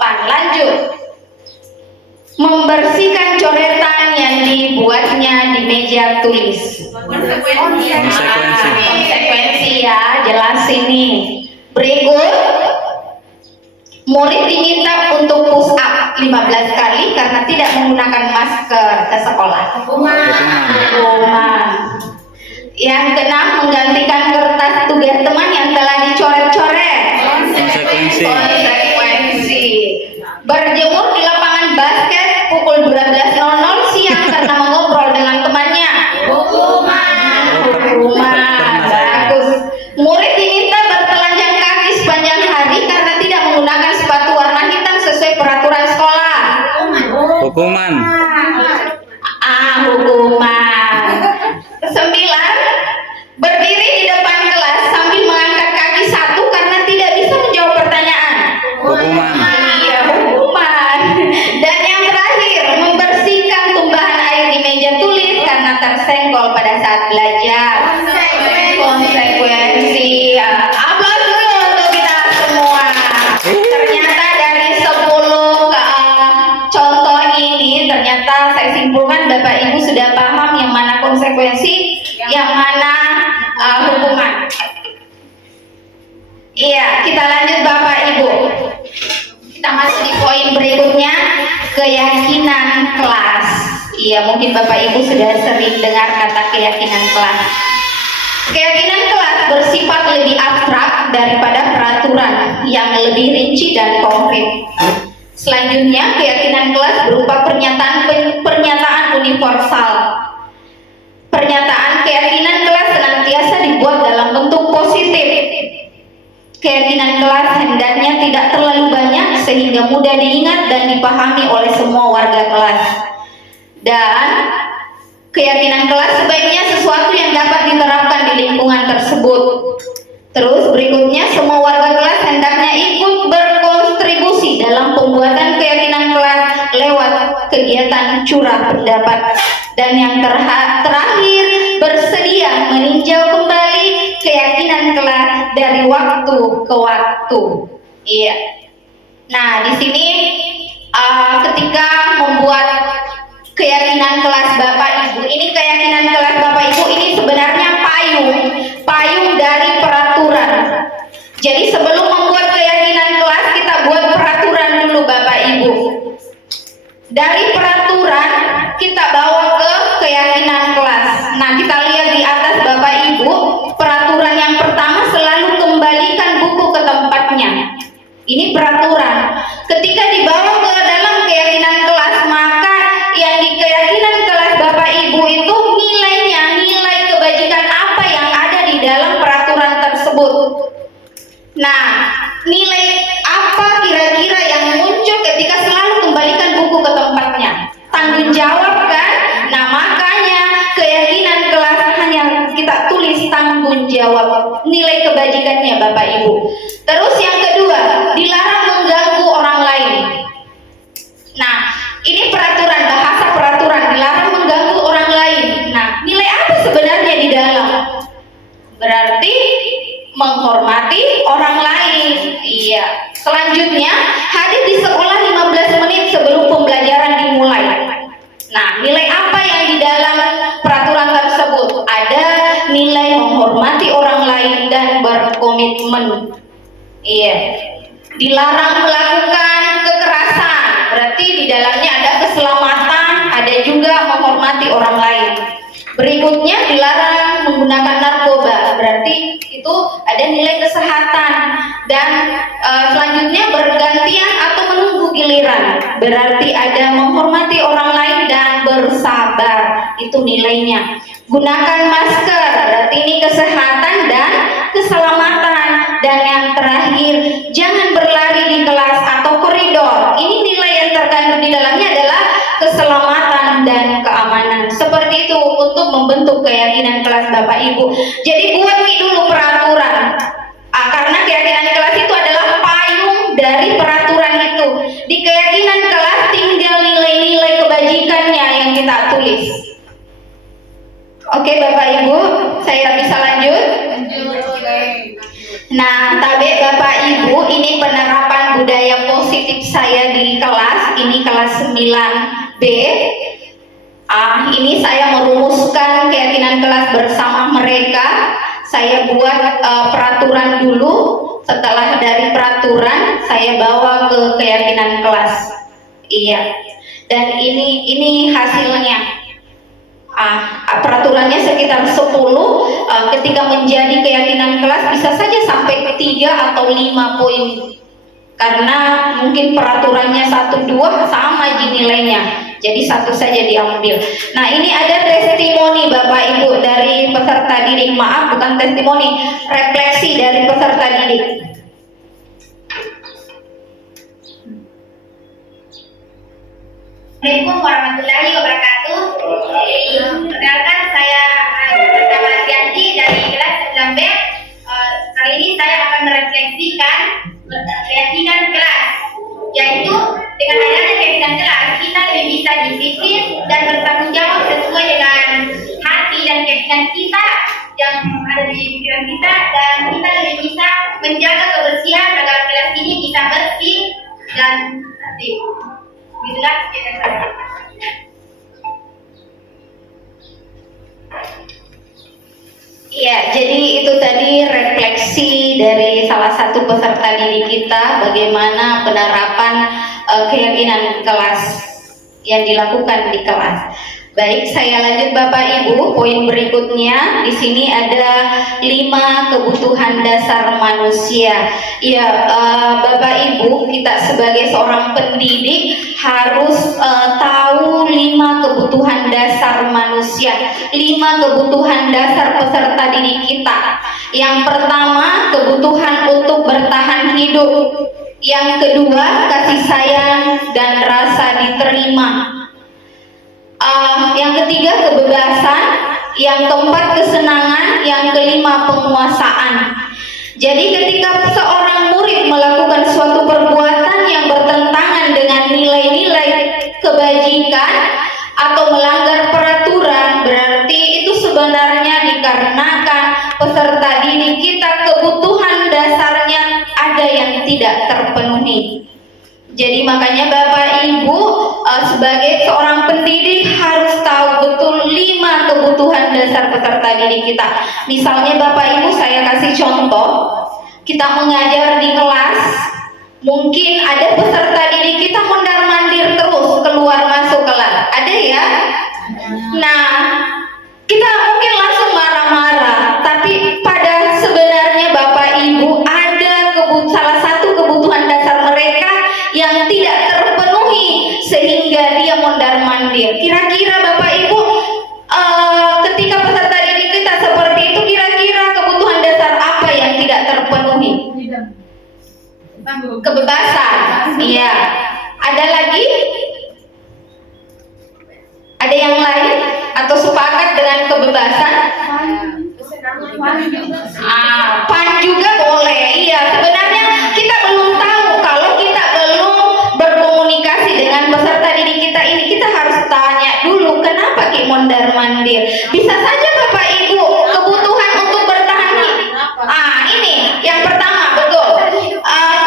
sopan. Lanjut. Membersihkan coretan yang dibuatnya di meja tulis. Konsekuensi ya, jelas ini. Berikut, murid diminta untuk push up 15 kali karena tidak menggunakan masker ke sekolah. Hukuman. Yang keenam, menggantikan kertas tugas teman yang telah dicoret-coret. Konsekuensi. Berjemur di lapangan basket pukul 12.00 siang karena mengobrol dengan temannya. Hukuman. Bagus. Murid diminta bertelanjang kaki sepanjang hari karena tidak menggunakan sepatu warna hitam sesuai peraturan sekolah. Hukuman. Hukuman. 9. Berdiri di depan kelas sambil mengangkat kaki satu karena tidak bisa menjawab pertanyaan. Hukuman. Iya, hukuman. Dan yang terakhir, membersihkan tumbahan air di meja tulis karena tersenggol pada saat belajar. Konsekuensi. Aplaus dulu untuk kita semua. Ternyata dari 10 contoh ini, ternyata saya simpulkan Bapak Ibu sudah paham yang mana konsekuensi, yang mana hukuman. Iya, kita lanjut Bapak Ibu. Kita masuk di poin berikutnya, keyakinan kelas. Iya, mungkin Bapak Ibu sudah sering dengar kata keyakinan kelas. Keyakinan kelas bersifat lebih abstrak daripada peraturan yang lebih rinci dan konkret. Selanjutnya, keyakinan kelas berupa pernyataan universal. Pernyataan keyakinan kelas senantiasa dibuat dalam bentuk positif. Keyakinan kelas hendaknya tidak terlalu banyak sehingga mudah diingat dan dipahami oleh semua warga kelas. Dan keyakinan kelas sebaiknya sesuatu yang dapat diterapkan di lingkungan tersebut. Terus berikutnya, semua warga kelas hendaknya ikut berkontribusi dalam pembuatan keyakinan kelas lewat kegiatan curah pendapat. Dan yang terakhir, bersedia meninjau kembali keyakinan kelas dari waktu ke waktu. Iya. Nah, di sini ketika membuat keyakinan kelas Bapak Ibu, ini keyakinan kelas Bapak Ibu ini sebenarnya payung dari peraturan. Jadi sebelum membuat keyakinan kelas, kita buat peraturan dulu Bapak Ibu. Dari peraturan kita bawa ke keyakinan kelas. Nah, kita lihat di atas Bapak Ibu, peraturan yang pertama selalu kembalikan buku ke tempatnya. Ini peraturan. Ketika dibawa ke dalam keyakinan kelas, maka yang di keyakinan kelas Bapak Ibu itu nilainya, nilai kebajikan apa yang ada di dalam peraturan tersebut. Nah, nilai apa kira-kira yang muncul ketika selalu kembalikan buku ke tempatnya? Tanggung jawab kan? Nah, makanya keyakinan kelas hanya kita tulis tanggung jawab, nilai kebajikannya Bapak Ibu. Terus yang kedua, dilarang mengganggu orang lain. Nah, ini peraturan, bahasa peraturan, dilarang mengganggu orang lain. Nah, nilai apa sebenarnya di dalam? Berarti menghormati orang lain. Iya. Selanjutnya, hadir di sekolah 15 menit sebelum pembelajaran dimulai. Nah, nilai apa yang di dalam peraturan tersebut? Ada nilai menghormati orang lain dan berkomitmen. Iya. Dilarang melakukan kekerasan. Berarti di dalamnya ada keselamatan, ada juga menghormati orang lain. Berikutnya, dilarang menggunakan narkoba. Berarti itu ada nilai kesehatan. Dan selanjutnya, bergantian atau menunggu giliran. Berarti ada menghormati orang lain dan bersabar. Itu nilainya. Gunakan masker. Berarti ini kesehatan dan keselamatan. Dan yang terakhir, jangan berlari di kelas atau koridor. Ini nilai yang terkandung di dalamnya adalah keselamatan dan keamanan. Seperti itu untuk membentuk keyakinan kelas Bapak Ibu. Jadi buat dulu peraturan. Karena keyakinan kelas itu adalah payung dari peraturan itu. Di keyakinan kelas tinggal nilai-nilai kebajikannya yang kita tulis. Oke Bapak Ibu, saya bisa lanjut? Nah, tabe Bapak Ibu, ini penerapan budaya positif saya di kelas, ini kelas 9B. Ini saya merumuskan keyakinan kelas bersama mereka. Saya buat peraturan dulu, setelah dari peraturan saya bawa ke keyakinan kelas. Iya. Dan ini hasilnya. Peraturannya sekitar 10, ketika menjadi keyakinan kelas bisa saja sampai 3 atau 5 poin, karena mungkin peraturannya 1, 2 sama nilainya, jadi 1 saja diambil. Nah, ini ada testimoni Bapak Ibu dari peserta didik, maaf bukan testimoni, refleksi dari peserta didik. Assalamualaikum warahmatullahi wabarakatuh. Perkenalkan, saya Pertama Yanti dari kelas 9B. Kali ini saya akan merefleksikan keyakinan kelas, yaitu dengan adanya keyakinan kelas kita lebih bisa disiplin dan bertanggung jawab sesuai dengan hati dan keyakinan kita yang ada di pikiran kita, dan kita lebih bisa menjaga kebersihan agar kelas ini bisa bersih dan tertib. Itulah keyakinan saya. Iya, jadi itu tadi refleksi dari salah satu peserta didik kita, bagaimana penerapan keyakinan kelas yang dilakukan di kelas. Baik, saya lanjut Bapak Ibu, poin berikutnya. Di sini ada 5 kebutuhan dasar manusia. Ya, Bapak Ibu, kita sebagai seorang pendidik harus tahu 5 kebutuhan dasar manusia, 5 kebutuhan dasar peserta didik kita. Yang pertama, kebutuhan untuk bertahan hidup. Yang kedua, kasih sayang dan rasa diterima. Yang ketiga, kebebasan. Yang keempat, kesenangan. Yang kelima, penguasaan. Jadi ketika seorang murid melakukan suatu perbuatan yang bertentangan dengan nilai-nilai kebajikan atau melanggar peraturan, berarti itu sebenarnya dikarenakan peserta didik kita kebutuhan dasarnya ada yang tidak terpenuhi. Jadi makanya Bapak Ibu sebagai seorang pendidik harus tahu betul 5 kebutuhan dasar peserta didik kita. Misalnya Bapak Ibu, saya kasih contoh, kita mengajar di kelas, mungkin ada peserta didik kita mondar-mandir terus keluar masuk kelas, ada ya? Nah, kita mungkin langsung marah-marah, tapi pada sebenarnya Bapak Ibu ada salah satu kebutuhan dasar mereka yang tidak terpenuhi sehingga dia mondar-mandir. Kira-kira Bapak Ibu, ketika peserta didik kita seperti itu, kira-kira kebutuhan dasar apa yang tidak terpenuhi? Kebebasan. Iya. Ada lagi? Ada yang lain atau sepakat dengan kebebasan? Pan juga boleh. Iya, sebenarnya kita belum tahu. Kalau kita belum berkomunikasi dengan peserta didik kita ini, kita harus tanya dulu kenapa Ki mondar-mandir. Bisa saja Bapak Ibu kebutuhan untuk bertahan hidup. Ini yang pertama, betul.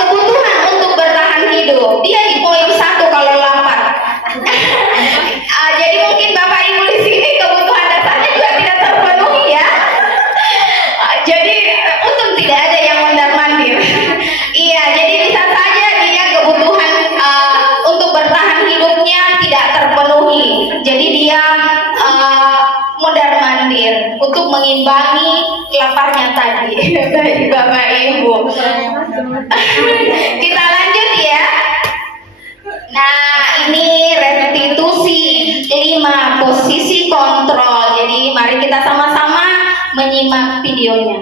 Kebutuhan untuk bertahan hidup. Dia di poin 1 kalau lapar. Jadi mungkin Bapak Ibu di sini kebutuhan dasarnya juga tidak terpenuhi ya. Jadi untung tidak ada yang mondar-mandir. Iya, jadi bisa saja dia kebutuhan untuk bertahan hidupnya tidak terpenuhi. Jadi dia mondar-mandir untuk mengimbangi laparnya tadi. Baik Bapak Ibu. Kita lanjut ya. Nah, ini restitusi 5 posisi kontrol. Jadi mari kita sama-sama menyimak videonya.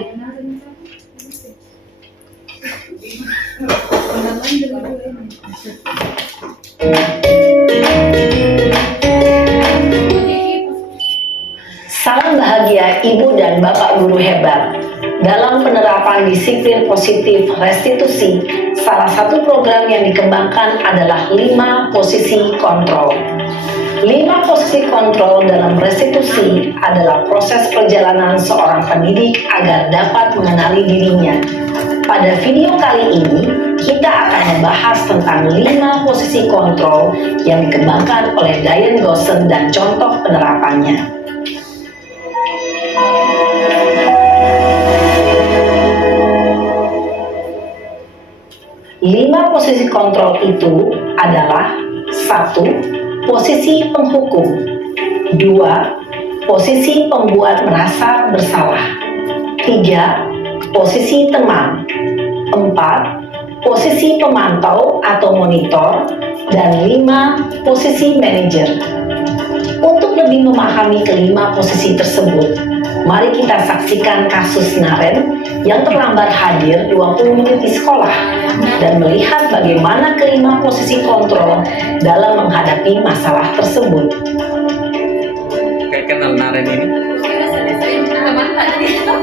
Salam bahagia Ibu dan Bapak Guru hebat. Dalam penerapan disiplin positif restitusi, salah satu program yang dikembangkan adalah 5 posisi kontrol. 5 posisi kontrol dalam restitusi adalah proses perjalanan seorang pendidik agar dapat mengenali dirinya. Pada video kali ini, kita akan membahas tentang 5 posisi kontrol yang dikembangkan oleh Diane Goshen dan contoh penerapannya. Lima posisi kontrol itu adalah: 1. Posisi penghukum. 2. Posisi pembuat merasa bersalah. 3. Posisi teman. 4. Posisi pemantau atau monitor. Dan 5. Posisi manajer. Untuk lebih memahami kelima posisi tersebut, mari kita saksikan kasus Naren yang terlambat hadir 20 menit di sekolah dan melihat bagaimana kelima posisi kontrol dalam menghadapi masalah tersebut. Kayak kenal Naren ini.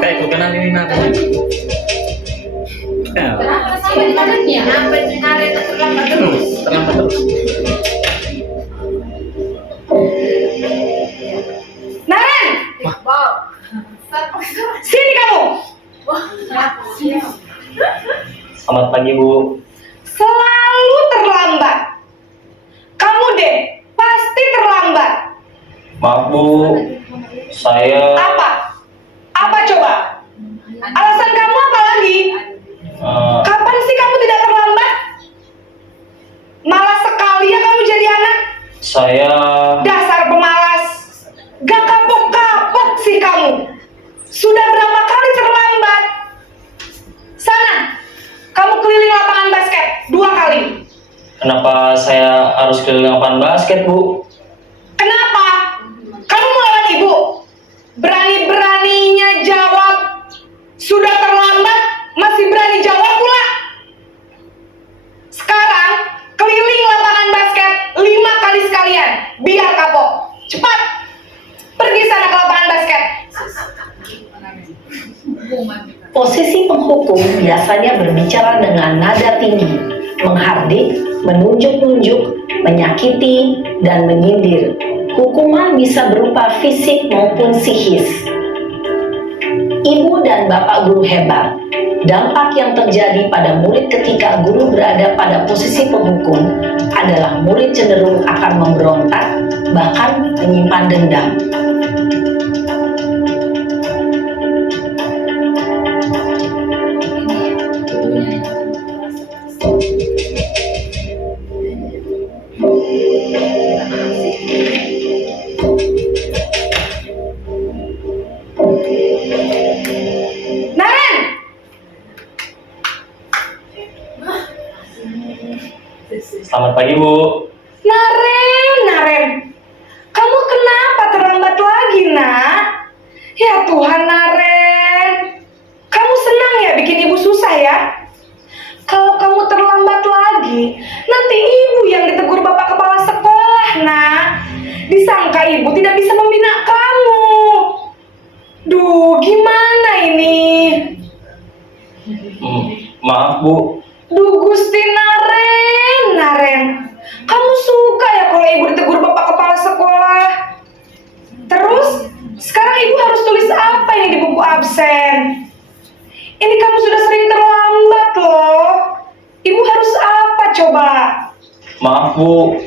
Kayak ku kenal ini Naren. Ya. Terlambat terus. Naren! Sini kamu! Selamat pagi, Bu. Selalu terlambat. Kamu deh, pasti terlambat. Maaf, Bu. Saya Apa? Apa coba? Alasan kamu apa lagi? Kapan sih kamu tidak terlambat? Malas sekali ya kamu jadi anak. saya Dasar pemalas. Gak kapok-kapok sih kamu. Sudah berapa kali terlambat? Sana, kamu keliling lapangan basket 2 kali. kenapa saya harus keliling lapangan basket, Bu? Kenapa? Kamu melawan ibu? Berani-beraninya jawab. Sudah terlambat, masih berani jawab pula. Sekarang, keliling lapangan basket 5 kali sekalian. Biar kapok. Cepat. Pergi sana ke lapangan basket. Posisi penghukum biasanya berbicara dengan nada tinggi, menghardik, menunjuk-nunjuk, menyakiti, dan menyindir. Hukuman bisa berupa fisik maupun psikis. Ibu dan bapak guru hebat. Dampak yang terjadi pada murid ketika guru berada pada posisi penghukum adalah murid cenderung akan memberontak, bahkan menyimpan dendam. Naren! Selamat pagi, Bu. Naren. Kamu kenapa terlambat lagi, nak? Ya Tuhan, Naren. Kamu senang ya bikin ibu susah ya? Kalau kamu terlambat lagi, nanti ibu yang ditegur bapak kepala sekolah, nak. Disangka ibu tidak bisa membina kamu. Duh, gimana ini? Maaf, Bu. Duh, Gusti Naren. Kamu suka ya kalau ibu ditegur bapak kepala sekolah? Terus, sekarang ibu harus tulis apa ini di buku absen? Ini kamu sudah sering terlambat loh. Ibu harus apa coba? Maaf, Bu.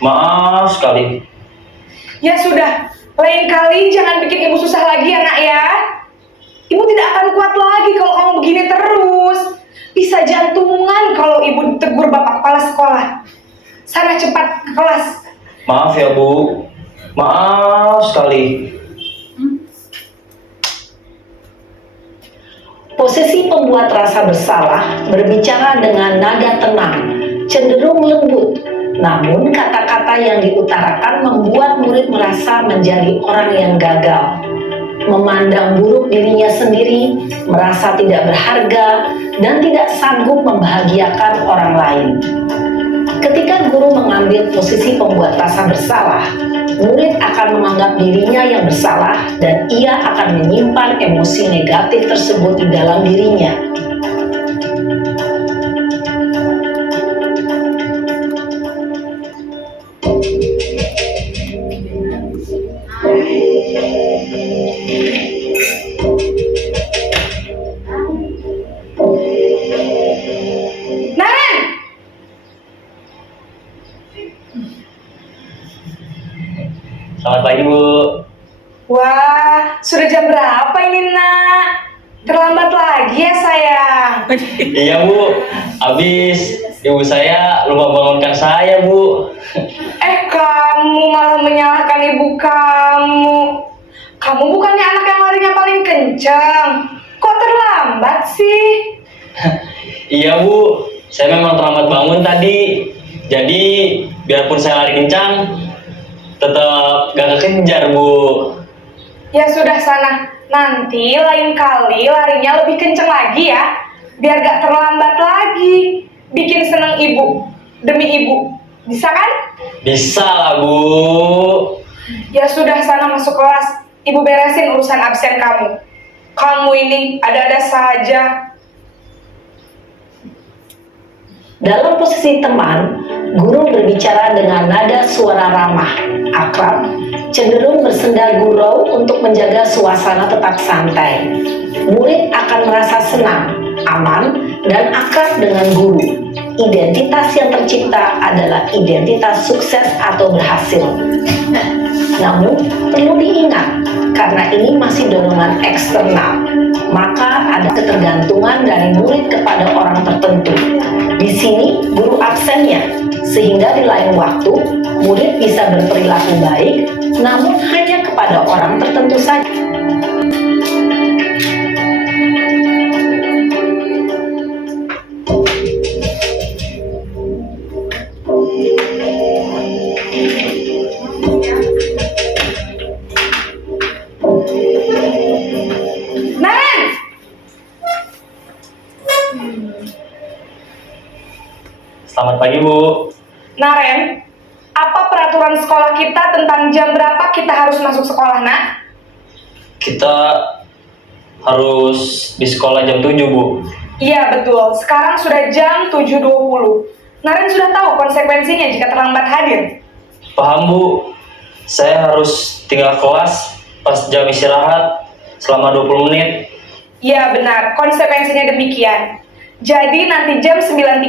Maaf sekali. Ya sudah, lain kali jangan bikin ibu susah lagi ya nak ya. Ibu tidak akan kuat lagi kalau kamu begini terus. Bisa jantungan kalau ibu ditegur bapak kepala sekolah. Sana cepat ke kelas. Maaf ya, Bu. Maaf sekali. Posisi pembuat rasa bersalah berbicara dengan nada tenang, cenderung lembut. Namun kata-kata yang diutarakan membuat murid merasa menjadi orang yang gagal, memandang buruk dirinya sendiri, merasa tidak berharga, dan tidak sanggup membahagiakan orang lain. Ketika guru mengambil posisi pembuat rasa bersalah, murid akan menganggap dirinya yang bersalah dan ia akan menyimpan emosi negatif tersebut di dalam dirinya. Selamat pagi, Bu. Wah, sudah jam berapa ini, Nak? Terlambat lagi ya, sayang. Iya, Bu. Habis ibu saya lupa bangunkan saya, Bu. Kamu malah menyalahkan ibu kamu. Kamu bukannya anak yang larinya paling kencang. Kok terlambat sih? Iya, Bu. Saya memang terlambat bangun tadi. Jadi, biarpun saya lari kencang, tetap gak kekejar, Bu. Ya sudah sana. Nanti lain kali larinya lebih kencang lagi ya. Biar gak terlambat lagi. Bikin seneng ibu. Demi ibu. Bisa kan? Bisa lah, Bu. Ya sudah sana masuk kelas. Ibu beresin urusan absen kamu. Kamu ini ada-ada saja. Dalam posisi teman, guru berbicara dengan nada suara ramah, akrab, cenderung bersenda gurau untuk menjaga suasana tetap santai. Murid akan merasa senang, aman, dan akrab dengan guru. Identitas yang tercipta adalah identitas sukses atau berhasil. Namun, perlu diingat, karena ini masih dorongan eksternal, maka ada ketergantungan dari murid kepada orang tertentu. Di sini, guru absennya, sehingga di lain waktu, murid bisa berperilaku baik, namun hanya kepada orang tertentu saja. Naren! Selamat pagi, Bu. Naren, apa peraturan sekolah kita tentang jam berapa kita harus masuk sekolah, Nak? Kita harus di sekolah jam 7, Bu. Iya, betul. Sekarang sudah jam 7.20. Naren sudah tahu konsekuensinya jika terlambat hadir. Paham, Bu. Saya harus tinggal kelas pas jam istirahat selama 20 menit. Iya, benar. Konsekuensinya demikian. Jadi nanti jam 9.30,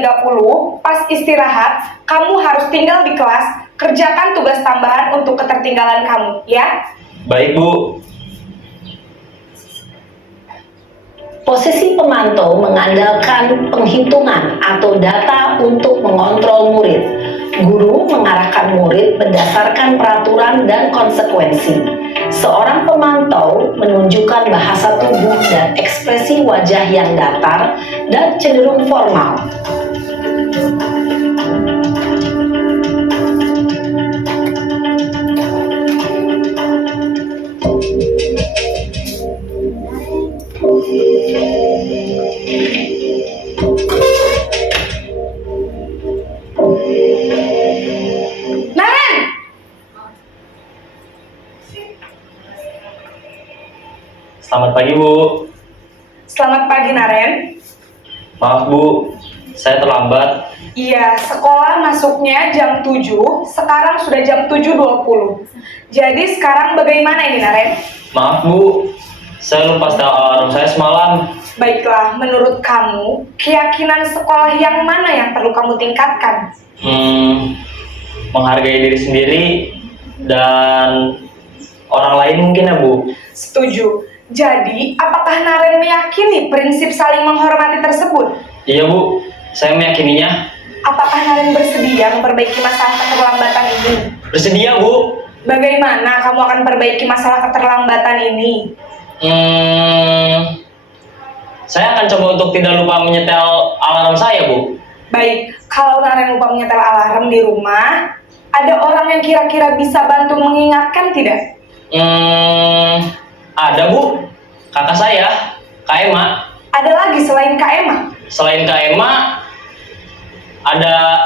pas istirahat, kamu harus tinggal di kelas, kerjakan tugas tambahan untuk ketertinggalan kamu, ya? Baik, Bu. Posisi pemantau mengandalkan penghitungan atau data untuk mengontrol murid. Guru mengarahkan murid berdasarkan peraturan dan konsekuensi. Seorang pemantau menunjukkan bahasa tubuh dan ekspresi wajah yang datar dan cenderung formal. Naren! Selamat pagi, Bu. Selamat pagi, Naren. Maaf, Bu. Saya terlambat. Iya, sekolah masuknya jam 7, sekarang sudah jam 7.20. Jadi sekarang bagaimana ini, Naren? Maaf, Bu. Saya lupa setel alarm saya semalam. Baiklah, menurut kamu, keyakinan sekolah yang mana yang perlu kamu tingkatkan? Menghargai diri sendiri dan orang lain mungkin ya, Bu. Setuju. Jadi, apakah Naren meyakini prinsip saling menghormati tersebut? Iya, Bu. Saya meyakininya. Apakah Naren bersedia memperbaiki masalah keterlambatan ini? Bersedia, Bu. Bagaimana kamu akan perbaiki masalah keterlambatan ini? Saya akan coba untuk tidak lupa menyetel alarm saya, Bu. Baik, kalau Naren lupa menyetel alarm di rumah, ada orang yang kira-kira bisa bantu mengingatkan tidak? Ada, Bu. Kakak saya, Kak Emma. Ada lagi selain Kak Emma? Selain Kak Emma, ada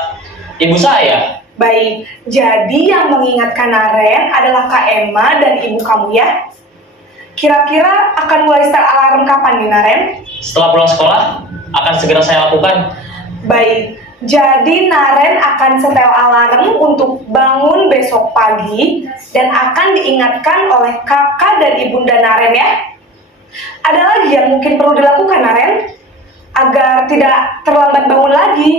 ibu saya. Baik, jadi yang mengingatkan Naren adalah Kak Emma dan ibu kamu ya? Kira-kira akan mulai start alarm kapan nih, Naren? Setelah pulang sekolah, akan segera saya lakukan. Baik, jadi Naren akan setel alarm untuk bangun besok pagi dan akan diingatkan oleh kakak dan ibunda Naren ya. Ada lagi yang mungkin perlu dilakukan, Naren? Agar tidak terlambat bangun lagi.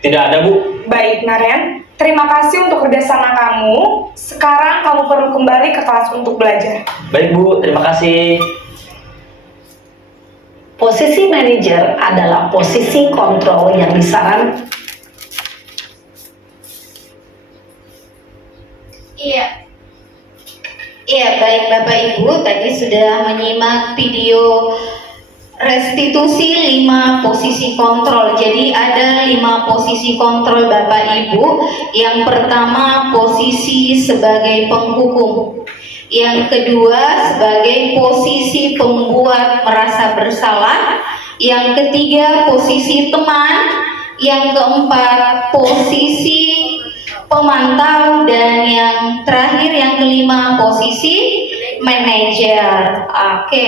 Tidak ada, Bu. Baik, Naren. Terima kasih untuk kerjasama kamu. Sekarang kamu perlu kembali ke kelas untuk belajar. Baik Bu, terima kasih. Posisi manajer adalah posisi kontrol yang disarankan. Iya. Iya, baik Bapak Ibu, tadi sudah menyimak video restitusi 5 posisi kontrol. Jadi ada 5 posisi kontrol Bapak Ibu. Yang pertama posisi sebagai penghukum. Yang kedua sebagai posisi pembuat merasa bersalah. Yang ketiga posisi teman. Yang keempat posisi pemantau, dan yang terakhir yang kelima posisi manajer. Oke.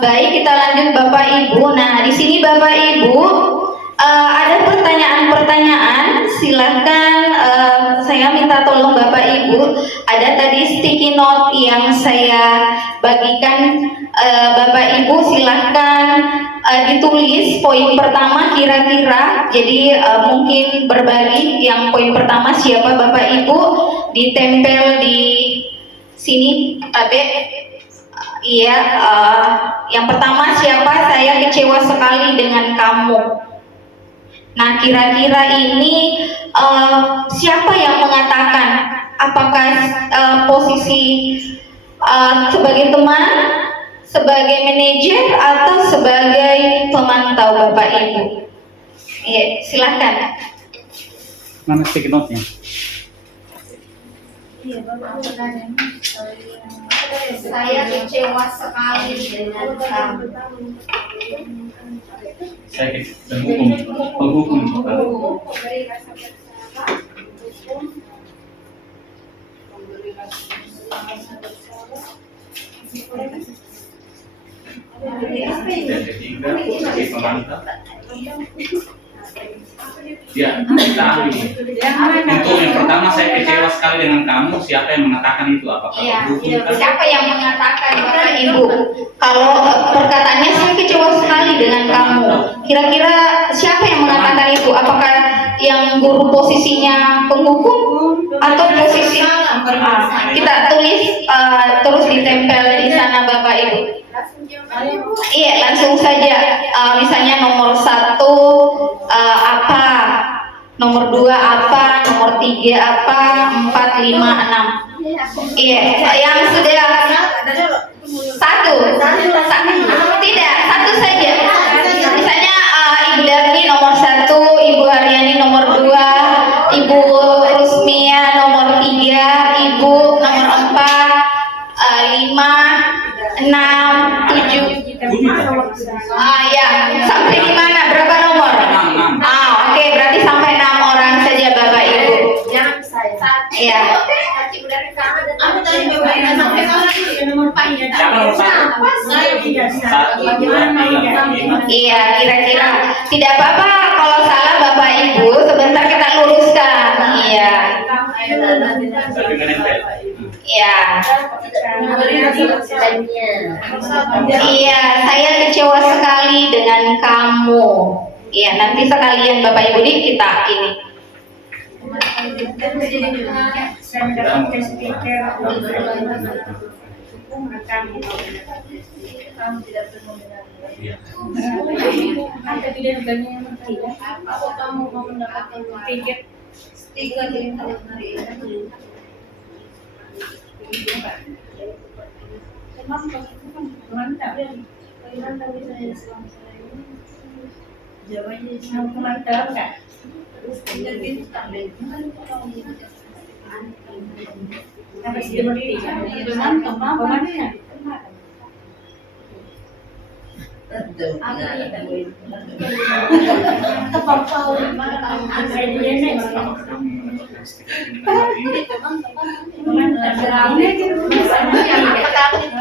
Baik, kita lanjut Bapak Ibu. Nah, di sini Bapak Ibu ada pertanyaan-pertanyaan. Silahkan saya minta tolong Bapak Ibu. Ada tadi sticky note yang saya bagikan. Bapak Ibu silahkan ditulis poin pertama kira-kira. Jadi mungkin berbagi. Yang poin pertama siapa Bapak Ibu, ditempel di sini Abe. Iya, yang pertama siapa? Saya kecewa sekali dengan kamu. Nah, kira-kira ini siapa yang mengatakan? Apakah posisi sebagai teman, sebagai manajer, atau sebagai pemantau Bapak Ibu? Iya, silakan. Mana sticky note-nya? Saya kecewa sekali dengan kamu. Saya penghukum. Dan ketiga posisi pemantau. Ya, kita ambil. Untuk yang pertama saya kecewa sekali dengan kamu. Siapa yang mengatakan itu? Apakah penghukum? Siapa yang mengatakan Bapak Ibu? Kalau perkataannya saya kecewa sekali dengan kamu. Kira-kira siapa yang mengatakan itu? Apakah yang guru posisinya penghukum atau posisi? Kita tulis terus ditempel di sana Bapak Ibu. Iya, langsung saja. Misalnya nomor 1 apa, nomor 2 apa, nomor 3 apa, 4, 5, 6. Iya, yang sudah 1. Tidak, 1 saja. Misalnya Ibu Darni nomor 1, Ibu Haryani nomor 2, Ibu Rusmia nomor 3, Ibu nomor 4, 5, 6, 7. Ya, sampai di mana? Berapa nomor? 6. Oke, berarti sampai 6 orang saja Bapak Ibu. Iya. Siapa nomor 1? 1, 2, 3, 4, 5. Iya, kira-kira. Tidak apa-apa kalau salah Bapak Ibu, sebentar kita luruskan. Iya. Tapi menempel. Iya. Iya, saya kecewa sekali dengan kamu. Iya, nanti sekalian Bapak Ibu kita ini.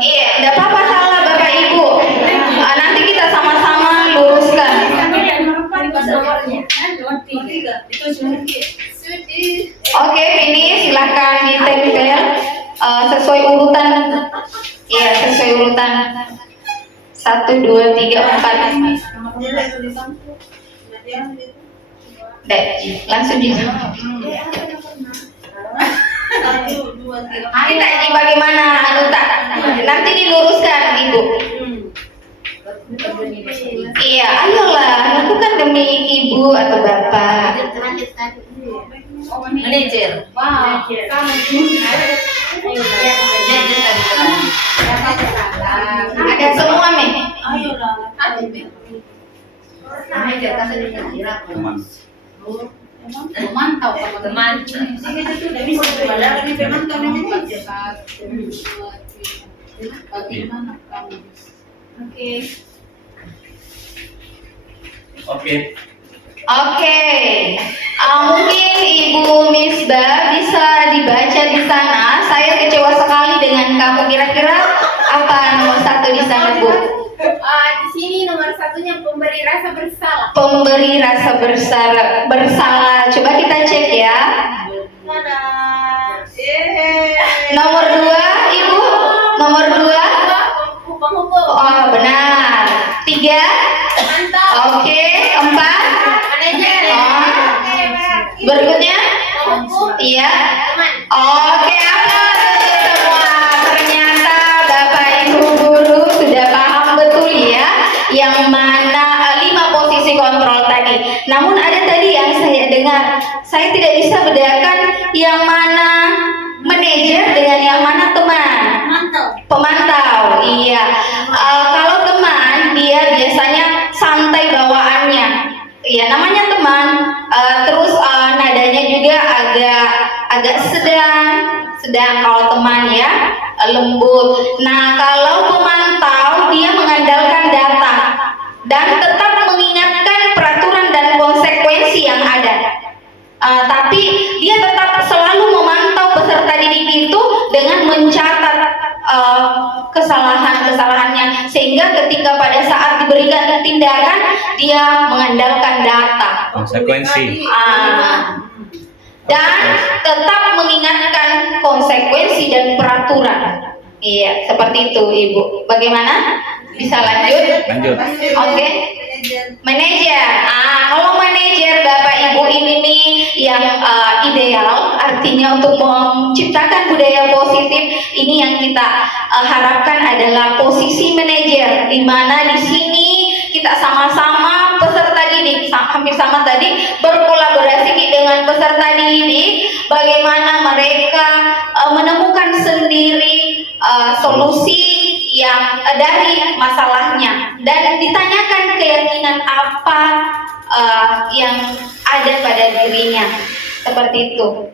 Iya, tidak apa-apa salah Bapak Ibu. Nanti kita sama-sama luruskan. Oke, ini silahkan ditempel sesuai urutan. Iya, sesuai urutan. 1, 2, 3, 4. Langsung dijawab. Kita ini bagaimana Anuta? Nanti diluruskan Ibu. Iya, ayolah, lakukan demi Ibu atau Bapak. Manajer. Ada semua, Mi? Teman. Memantau teman. Bagaimana kamu? Oke. Mungkin Ibu Misbah bisa dibaca di sana. Saya kecewa sekali dengan kamu. Kira-kira apa nomor 1 di sana, Bu? Di sini nomor 1-nya pemberi rasa bersalah. Pemberi rasa bersalah. Coba kita cek ya. Nomor 2, Ibu. Nomor 2. Hukum. Oh, benar. 3. Mantap. Oke. 4. Manajer. Berikutnya. Hukum. Iya. Teman. Oke, aplaus untuk semua. Ternyata Bapak Ibu guru sudah paham betul ya yang mana 5 posisi kontrol tadi. Namun ada tadi yang saya dengar, saya tidak bisa bedakan yang mana manajer dengan yang mana teman. Pemantau, iya. Kalau teman dia biasanya santai bawaannya. Iya, namanya teman. Terus nadanya juga agak sedang kalau teman ya, lembut. Nah, kalau pemantau dia mengandalkan data dan tetap mengingatkan peraturan dan konsekuensi yang ada. Tapi dia tetap selalu memantau peserta didik itu dengan mencatat kesalahannya, sehingga ketika pada saat diberikan tindakan dia mengandalkan data. Konsekuensi. Dan tetap mengingatkan konsekuensi dan peraturan. Iya, seperti itu Ibu. Bagaimana? Bisa lanjut? Lanjut. Oke. Manajer. Kalau manajer Bapak Ibu ini nih yang ideal, artinya untuk menciptakan budaya positif, ini yang kita harapkan adalah posisi manajer, di mana di sini kita sama-sama peserta didik, hampir sama tadi, berkolaborasi dengan peserta didik, bagaimana mereka menemukan sendiri solusi yang dari masalahnya dan ditanyakan keyakinan apa yang ada pada dirinya, seperti itu.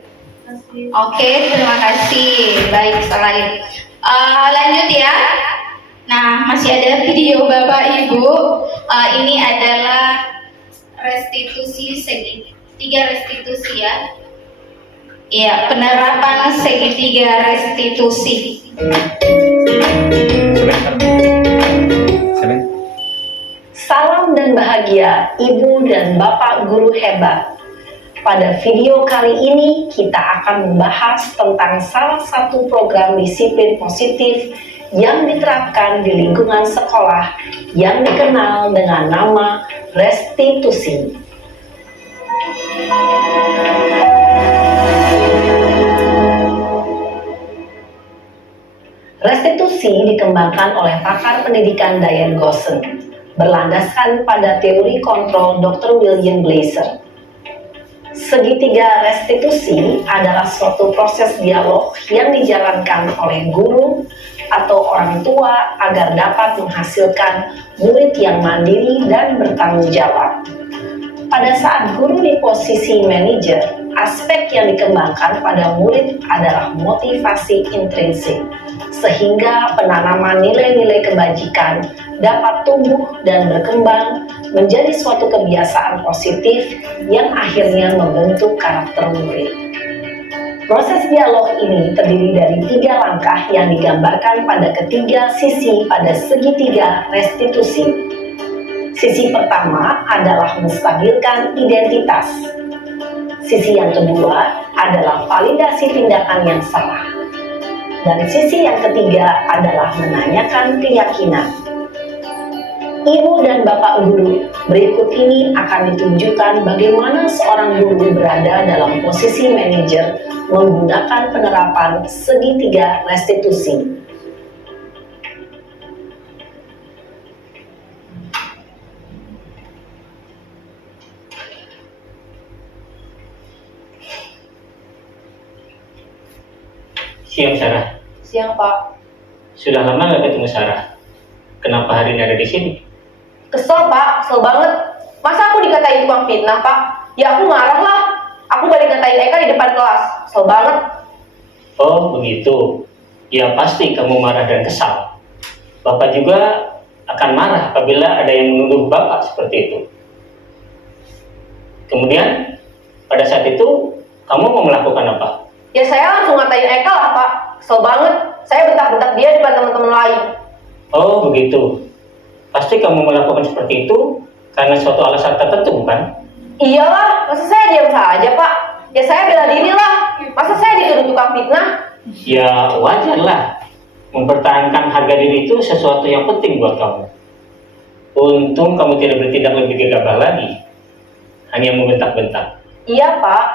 Oke, terima kasih. Baik, selain lanjut ya. Nah, masih ada video Bapak Ibu. Ini adalah restitusi segitiga restitusi ya. Iya, penerapan segitiga restitusi. Salam dan bahagia Ibu dan Bapak guru hebat. Pada video kali ini kita akan membahas tentang salah satu program disiplin positif yang diterapkan di lingkungan sekolah yang dikenal dengan nama restitusi. Restitusi dikembangkan oleh pakar pendidikan Diane Gosson, berlandaskan pada teori kontrol Dr. William Glasser. Segitiga restitusi adalah suatu proses dialog yang dijalankan oleh guru atau orang tua agar dapat menghasilkan murid yang mandiri dan bertanggung jawab. Pada saat guru di posisi manajer, aspek yang dikembangkan pada murid adalah motivasi intrinsik, sehingga penanaman nilai-nilai kebajikan dapat tumbuh dan berkembang menjadi suatu kebiasaan positif yang akhirnya membentuk karakter murid. Proses dialog ini terdiri dari 3 langkah yang digambarkan pada ketiga sisi pada segitiga restitusi. Sisi pertama adalah menstabilkan identitas. Sisi yang kedua adalah validasi tindakan yang salah. Dan sisi yang ketiga adalah menanyakan keyakinan. Ibu dan Bapak guru, berikut ini akan ditunjukkan bagaimana seorang guru berada dalam posisi manajer menggunakan penerapan segitiga restitusi. Siang Sarah. Siang, Pak. Sudah lama nggak ketemu Sarah. Kenapa hari ini ada di sini? Kesel, Pak. Kesel banget. Masa aku dikatain tukang fitnah, Pak? Ya aku marah lah. Aku balik ngatain Eka di depan kelas. Kesel banget. Oh begitu. Ya pasti kamu marah dan kesal. Bapak juga akan marah apabila ada yang menuduh Bapak seperti itu. Kemudian pada saat itu kamu mau melakukan apa? Ya saya langsung ngatain Eka lah, Pak. Kesel banget. Saya bentak-bentak dia depan teman-teman lain. Oh begitu. Pasti kamu melakukan seperti itu karena suatu alasan tertentu, bukan? Iyalah, masa saya diam saja, Pak? Ya saya bela diri lah. Masa saya dituduh tukang fitnah? Ya wajar lah. Mempertahankan harga diri itu sesuatu yang penting buat kamu. Untung kamu tidak bertindak lebih gegabah lagi. Hanya membentak-bentak. Iya, Pak.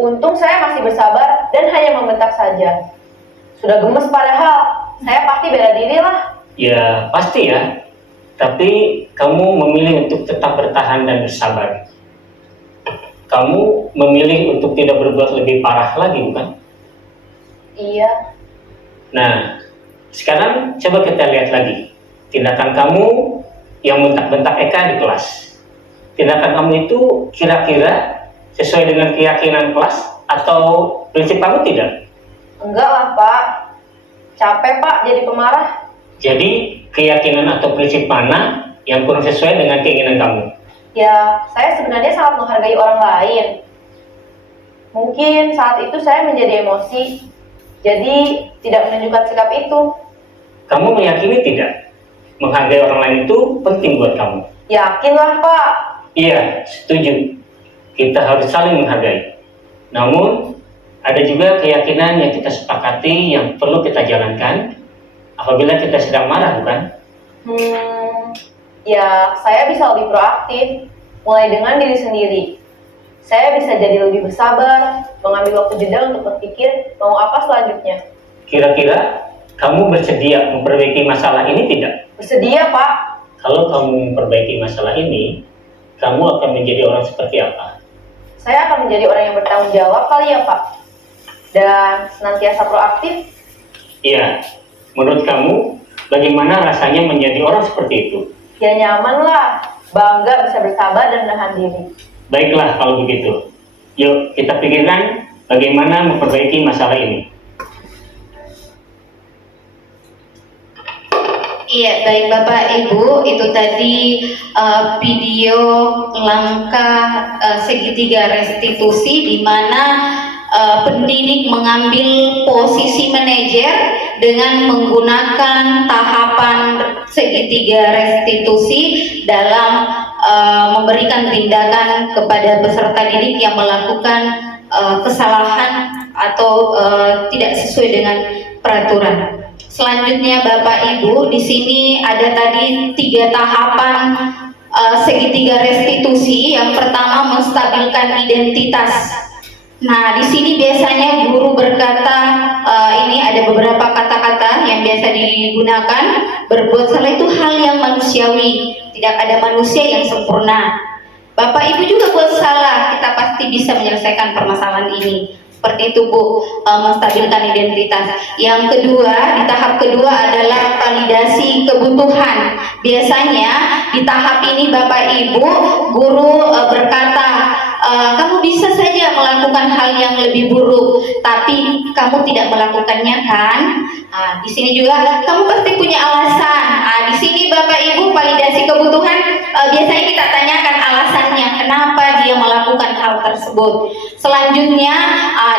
Untung saya masih bersabar dan hanya membentak saja. Sudah gemes padahal. Saya pasti bela diri lah. Ya pasti ya. Tapi kamu memilih untuk tetap bertahan dan bersabar. Kamu memilih untuk tidak berbuat lebih parah lagi, bukan? Iya. Nah, sekarang coba kita lihat lagi. Tindakan kamu yang bentak-bentak Eka di kelas. Tindakan kamu itu kira-kira sesuai dengan keyakinan kelas atau prinsip kamu tidak? Enggak lah, Pak. Capek, Pak, jadi pemarah. Jadi, keyakinan atau prinsip mana yang kurang sesuai dengan keinginan kamu? Ya, saya sebenarnya sangat menghargai orang lain. Mungkin saat itu saya menjadi emosi, jadi tidak menunjukkan sikap itu. Kamu meyakini tidak? Menghargai orang lain itu penting buat kamu. Yakinlah, Pak. Iya, setuju. Kita harus saling menghargai. Namun, ada juga keyakinan yang kita sepakati yang perlu kita jalankan apabila kita sedang marah, bukan? Ya, saya bisa lebih proaktif, mulai dengan diri sendiri. Saya bisa jadi lebih bersabar, mengambil waktu jeda untuk berpikir mau apa selanjutnya. Kira-kira kamu bersedia memperbaiki masalah ini tidak? Bersedia, Pak. Kalau kamu memperbaiki masalah ini, kamu akan menjadi orang seperti apa? Saya akan menjadi orang yang bertanggung jawab kali ya, Pak. Dan senantiasa proaktif. Iya, menurut kamu bagaimana rasanya menjadi orang seperti itu? Ya nyaman lah, bangga bisa bersabar dan menahan diri. Baiklah kalau begitu. Yuk kita pikirkan bagaimana memperbaiki masalah ini. Iya, baik Bapak Ibu, itu tadi video langkah segitiga restitusi di mana pendidik mengambil posisi manajer dengan menggunakan tahapan segitiga restitusi dalam memberikan tindakan kepada peserta didik yang melakukan kesalahan atau tidak sesuai dengan peraturan. Selanjutnya Bapak Ibu, di sini ada tadi 3 tahapan segitiga restitusi. Yang pertama, menstabilkan identitas. Nah, di sini biasanya guru berkata, ini ada beberapa kata-kata yang biasa digunakan. Berbuat salah itu hal yang manusiawi, tidak ada manusia yang sempurna. Bapak Ibu juga buat salah, kita pasti bisa menyelesaikan permasalahan ini. Seperti itu Bu, menstabilkan identitas. Yang kedua, di tahap kedua adalah validasi kebutuhan. Biasanya di tahap ini Bapak Ibu, guru berkata, kamu bisa saja melakukan hal yang lebih buruk, tapi kamu tidak melakukannya kan? Nah, di sini juga kamu pasti punya alasan. Nah, di sini Bapak Ibu validasi kebutuhan, biasanya kita tanyakan alasannya kenapa dia melakukan hal tersebut. Selanjutnya,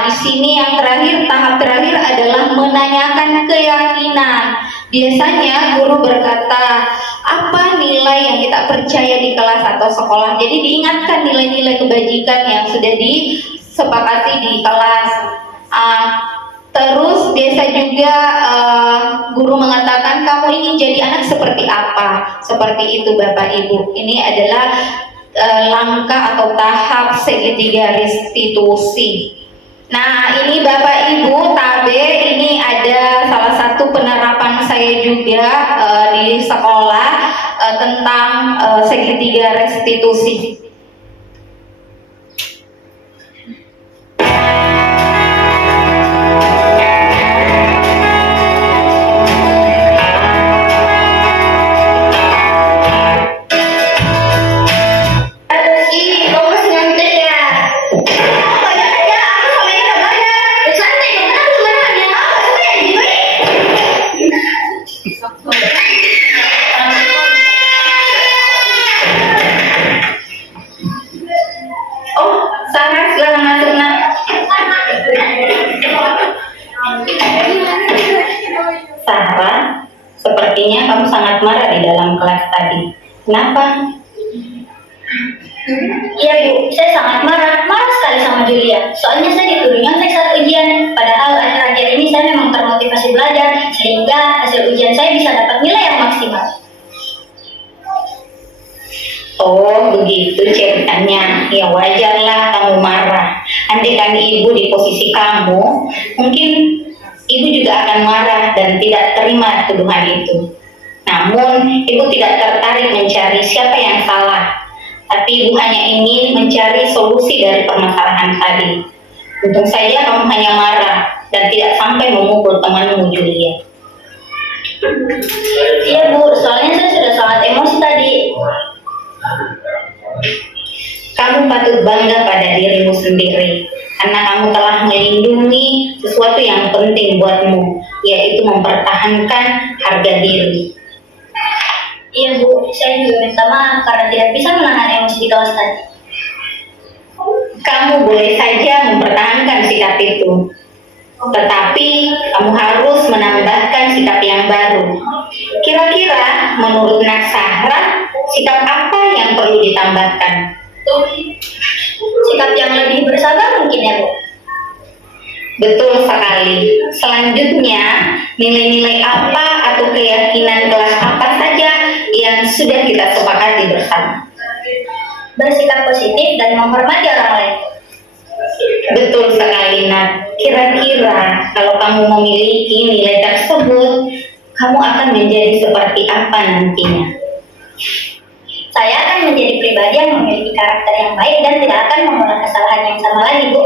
di sini yang terakhir, tahap terakhir adalah menanyakan keyakinan. Biasanya guru berkata, apa nilai yang kita percaya di kelas atau sekolah. Jadi diingatkan nilai-nilai kebajikan yang sudah disepakati di kelas. Terus biasa juga guru mengatakan kamu ingin jadi anak seperti apa? Seperti itu Bapak Ibu. Ini adalah langkah atau tahap segitiga restitusi. Nah ini Bapak Ibu tabe, ini ada salah satu penerapan saya juga di sekolah tentang segitiga restitusi. Sarah, sepertinya kamu sangat marah di dalam kelas tadi. Kenapa? Iya Bu, saya sangat marah sekali sama Julia. Soalnya saya dituduh nyontek saat ujian. Padahal akhir-akhir ini saya memang termotivasi belajar, sehingga hasil ujian saya bisa dapat nilai yang maksimal. Oh begitu ceritanya. Ya wajarlah kamu marah. Andai kan ibu di posisi kamu, mungkin ibu juga akan marah dan tidak terima tuduhan itu. Namun ibu tidak tertarik mencari siapa yang salah, tapi ibu hanya ingin mencari solusi dari permasalahan tadi. Untung saja kamu hanya marah dan tidak sampai memukul temanmu Julia. Iya Bu, soalnya saya sudah sangat emosi tadi. Kamu patut bangga pada dirimu sendiri, karena kamu telah melindungi sesuatu yang penting buatmu, yaitu mempertahankan harga diri. Iya Bu, saya juga minta maaf karena tidak bisa menahan emosi di kelas tadi. Kamu boleh saja mempertahankan sikap itu, tetapi kamu harus menambahkan sikap yang baru. Kira-kira menurut Naksahra, sikap apa yang perlu ditambahkan? Sikap yang lebih bersabar mungkin ya Bu. Betul sekali. Selanjutnya, nilai-nilai apa atau keyakinan kelas apa saja yang sudah kita sepakati bersama? Bersikap positif dan menghormati orang lain. Betul sekali, Nat. Kira-kira kalau kamu memiliki nilai tersebut, kamu akan menjadi seperti apa nantinya? Saya akan menjadi pribadi yang memiliki karakter yang baik dan tidak akan mengulang kesalahan yang sama lagi Bu.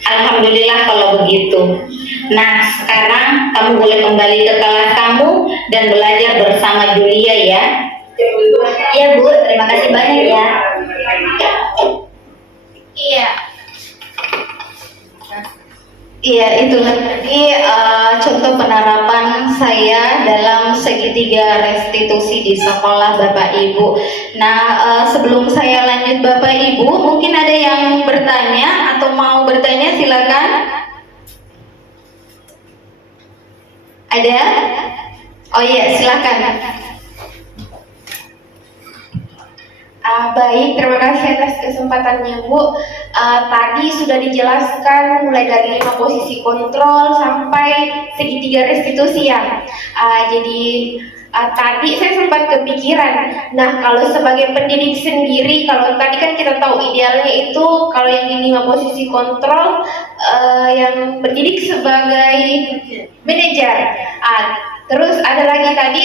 Alhamdulillah kalau begitu. Nah, sekarang kamu boleh kembali ke kelas kamu dan belajar bersama Julia ya. Iya Bu, terima kasih banyak ya. Iya, itulah tadi contoh penerapan saya dalam segitiga restitusi di sekolah Bapak Ibu. Nah, sebelum saya lanjut Bapak Ibu, mungkin ada yang bertanya atau mau bertanya, silakan. Ada? Oh iya, silakan. Baik, terima kasih atas kesempatannya Bu. Tadi sudah dijelaskan mulai dari 5 posisi kontrol sampai segitiga restitusi ya. Tadi saya sempat kepikiran. Nah, kalau sebagai pendidik sendiri, kalau tadi kan kita tahu idealnya itu kalau yang di 5 posisi kontrol, yang pendidik sebagai manajer. Terus ada lagi tadi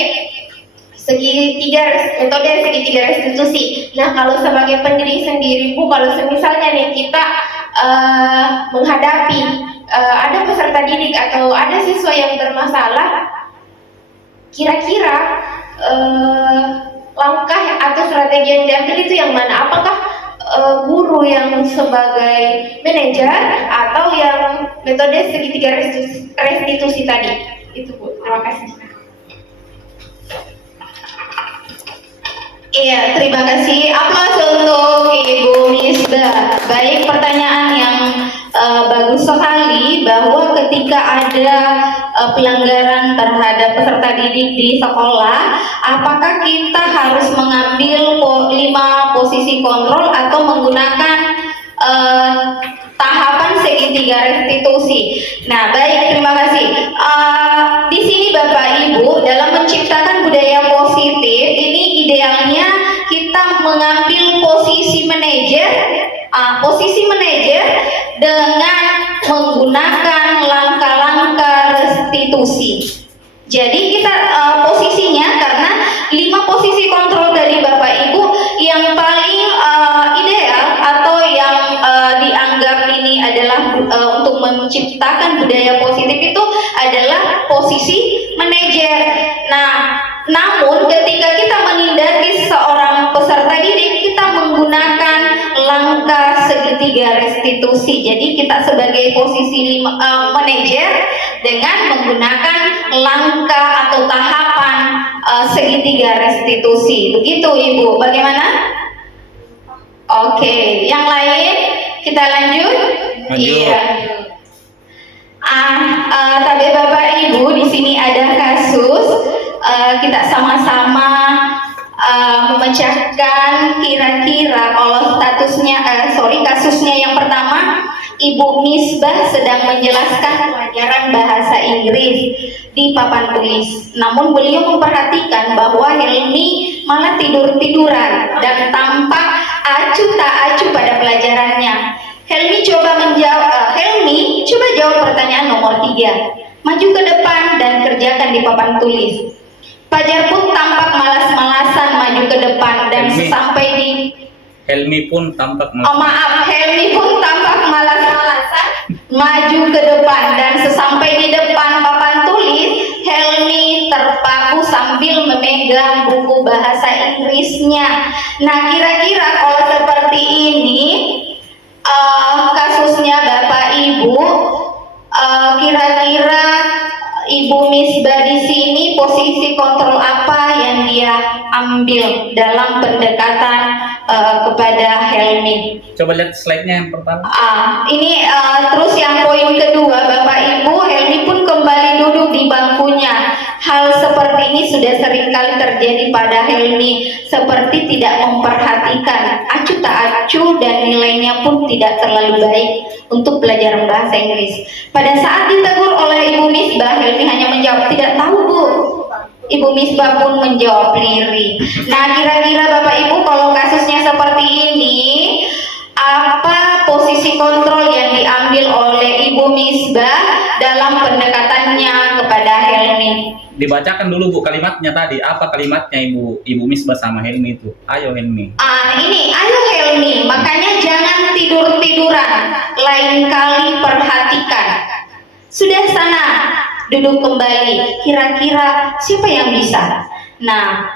metode segitiga restitusi. Nah, kalau sebagai pendidik sendiri Bu, kalau misalnya nih kita menghadapi ada peserta didik atau ada siswa yang bermasalah, kira-kira langkah atau strategi yang diambil itu yang mana? Apakah guru yang sebagai manajer atau yang metode segitiga restitusi tadi? Itu Bu, terima kasih. Iya, terima kasih. Aplaus untuk Ibu Misbah. Baik, pertanyaan yang bagus sekali bahwa ketika ada pelanggaran terhadap peserta didik di sekolah, apakah kita harus mengambil 5 posisi kontrol atau menggunakan tahapan segitiga segitiga restitusi. Nah, baik, terima kasih. Di sini Bapak Ibu, dalam menciptakan budaya positif, ini idealnya kita mengambil posisi manajer dengan menggunakan langkah-langkah restitusi. Jadi kita posisinya, karena 5 posisi kontrol dari Bapak Ibu yang paling ideal atau yang dianggap ini adalah untuk menciptakan budaya positif itu adalah posisi manajer. Nah, namun ketika kita menindaki seorang peserta didik, kita menggunakan langkah segitiga restitusi. Jadi kita sebagai posisi manajer dengan menggunakan langkah atau tahapan segitiga restitusi. Begitu Ibu, bagaimana? Oke, yang lain kita lanjut. Iya. Tapi Bapak Ibu, di sini ada kasus. Kita sama-sama memecahkan kira-kira kalau kasusnya yang pertama, Ibu Misbah sedang menjelaskan pelajaran bahasa Inggris di papan tulis. Namun beliau memperhatikan bahwa Helmi malah tidur-tiduran dan tampak acuh tak acuh pada pelajarannya. Helmi coba jawab pertanyaan nomor 3. Maju ke depan dan kerjakan di papan tulis. Fajar pun tampak malas-malasan maju ke depan dan sesampai di Helmi pun tampak Helmi pun tampak malas-malasan maju ke depan dan sesampai di depan papan tulis, Helmi terpaku sambil memegang buku bahasa Inggrisnya. Nah, kira-kira kalau seperti ini kasusnya Bapak Ibu, kira-kira Ibu Misbah di sini posisi kontrol apa yang dia ambil dalam pendekatan kepada Helmi? Coba lihat slide-nya yang pertama. Ini terus yang poin kedua, Bapak Ibu, Helmi pun kembali duduk di bangkunya. Hal seperti ini sudah sering kali terjadi pada Helmi, seperti tidak memperhatikan, acuh tak acuh, dan nilainya pun tidak terlalu baik untuk pelajaran bahasa Inggris. Pada saat ditegur oleh Ibu Misbah, Helmi hanya menjawab, "Tidak tahu, Bu." Ibu Misbah pun menjawab lirih. Nah, kira-kira Bapak Ibu kalau kasusnya seperti ini, apa posisi kontrol yang diambil oleh Ibu Misbah dalam pendekatannya kepada Helmi? Dibacakan dulu Bu kalimatnya tadi. Apa kalimatnya Ibu Misbah sama Helmi itu? Ayo Helmi. Ini ayo Helmi, makanya jangan tidur-tiduran, lain kali perhatikan. Sudah sana, duduk kembali. Kira-kira siapa yang bisa? Nah,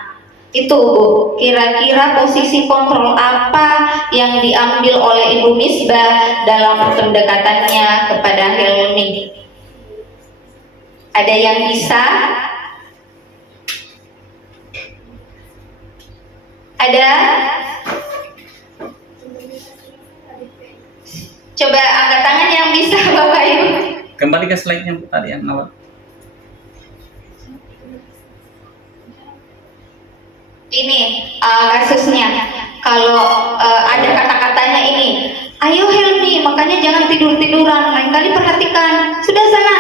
itu Bu, kira-kira posisi kontrol apa yang diambil oleh Ibu Misbah dalam pendekatannya kepada Helmi? Ada yang bisa? Ada? Coba angkat tangan yang bisa Bapak Ibu. Kembali ke slide-nya tadi yang awal. Ini kasusnya. Kalau ada kata-katanya ini, ayo Helmi, makanya jangan tidur-tiduran, lain kali perhatikan. Sudah sana,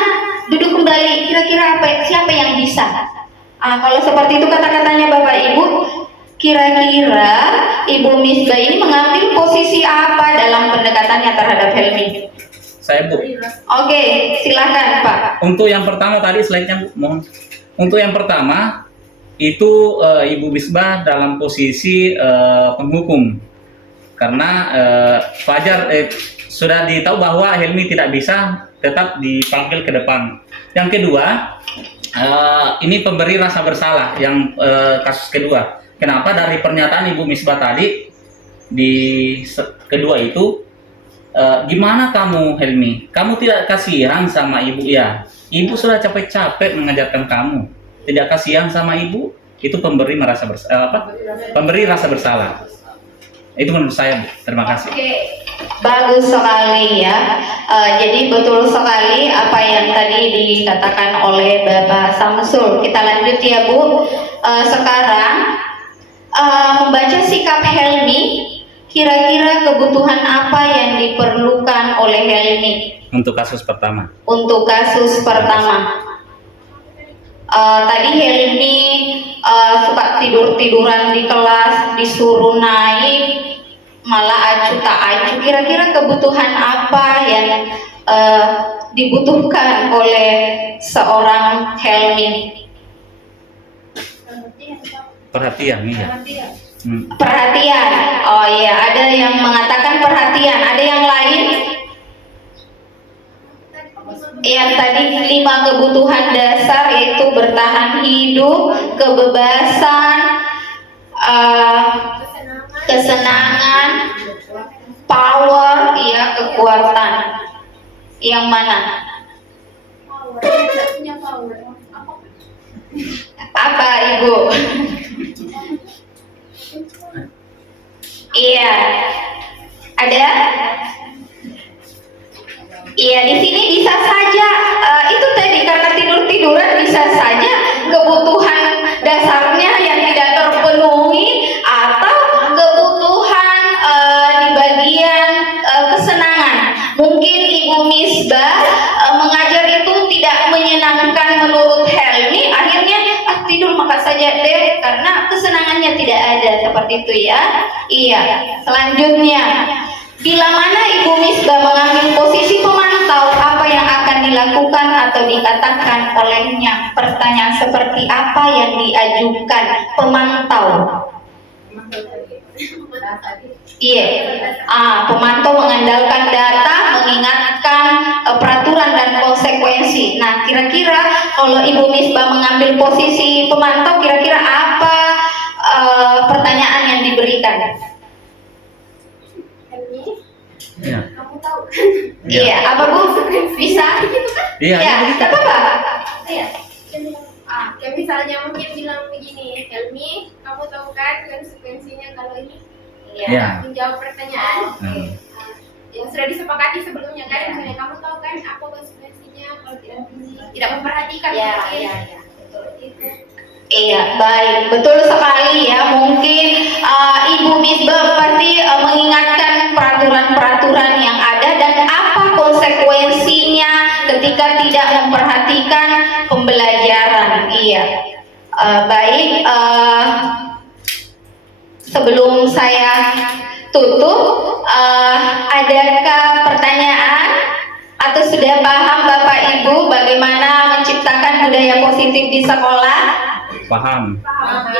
duduk kembali. Kira-kira siapa yang bisa? Kalau seperti itu kata-katanya Bapak Ibu, kira-kira Ibu Misbah ini mengambil posisi apa dalam pendekatannya terhadap Helmi? Saya Bu. Oke, silakan Pak. Untuk yang pertama tadi slide-nya Bu, mohon. Untuk yang pertama itu Ibu Misbah dalam posisi penghukum, karena Fajar sudah ditahu bahwa Helmi tidak bisa, tetap dipanggil ke depan. Yang kedua, ini pemberi rasa bersalah yang kasus kedua. Kenapa? Dari pernyataan Ibu Misbah tadi di kedua itu, gimana kamu Helmi? Kamu tidak kasihan sama ibu ya? Ibu sudah capek-capek mengajarkan kamu. Tidak kasihan sama ibu? Itu pemberi rasa bersalah. Itu menurut saya. Terima kasih. Oke, bagus sekali ya. Jadi betul sekali apa yang tadi dikatakan oleh Bapak Samsul. Kita lanjut ya Bu. Sekarang membaca sikap Helmi Kira-kira kebutuhan apa yang diperlukan oleh Helmi Untuk kasus pertama. untuk kasus pertama? Tadi Helmi suka tidur-tiduran di kelas, disuruh naik, malah acu tak acu. Kira-kira kebutuhan apa yang dibutuhkan oleh seorang Helmi? Perhatian, iya. Perhatian. Oh iya, ada yang mengatakan perhatian, ada yang lain? Yang tadi 5 kebutuhan dasar yaitu bertahan hidup, kebebasan, kesenangan, power, ya kekuatan. Yang mana? Apa Ibu? Iya. Ada? Iya, di sini bisa saja itu tadi karena tidur-tiduran bisa saja kebutuhan dasarnya yang tidak terpenuhi atau kebutuhan di bagian kesenangan. Mungkin Ibu Misbah mengajar itu tidak menyenangkan menurut Helmi, akhirnya tidur maka saja deh karena kesenangannya tidak ada, seperti itu ya. Iya. Selanjutnya, bila mana Ibu Misbah mengambil posisi pemantau, apa yang akan dilakukan atau dikatakan olehnya? Pertanyaan seperti apa yang diajukan pemantau? Iya, pemantau mengandalkan data, mengingatkan peraturan dan konsekuensi. Nah, kira-kira kalau Ibu Misbah mengambil posisi pemantau, kira-kira apa pertanyaan yang diberikan? Iya. Kamu tahu Iya, apa Bu? Bisa? Iya. Ya, tidak apa-apa. Iya. Kayak misalnya mungkin bilang begini, Helmi, kamu tahu kan konsekuensinya kalau ini? Iya. Menjawab pertanyaan yang sudah disepakati sebelumnya kan, misalnya kamu tahu kan apa konsekuensinya kalau tidak memperhatikan. Iya. Iya, baik, betul sekali ya. Mungkin Ibu Misbah pasti mengingatkan peraturan-peraturan yang ada dan apa konsekuensinya ketika tidak memperhatikan pembelajaran. Iya, baik. Sebelum saya tutup, adakah pertanyaan atau sudah paham Bapak Ibu bagaimana menciptakan budaya positif di sekolah? Paham.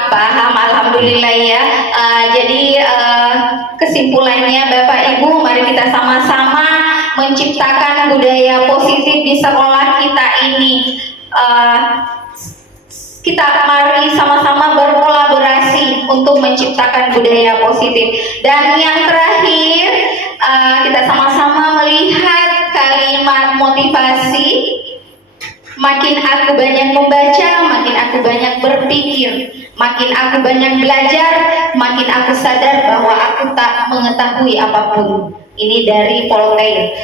Paham, alhamdulillah ya. Jadi kesimpulannya Bapak Ibu, mari kita sama-sama menciptakan budaya positif di sekolah kita ini. Kita mari sama-sama berkolaborasi untuk menciptakan budaya positif. Dan yang terakhir, kita sama-sama melihat kalimat motivasi. Makin aku banyak membaca, makin aku banyak berpikir, makin aku banyak belajar, makin aku sadar bahwa aku tak mengetahui apapun. Ini dari Voltaire.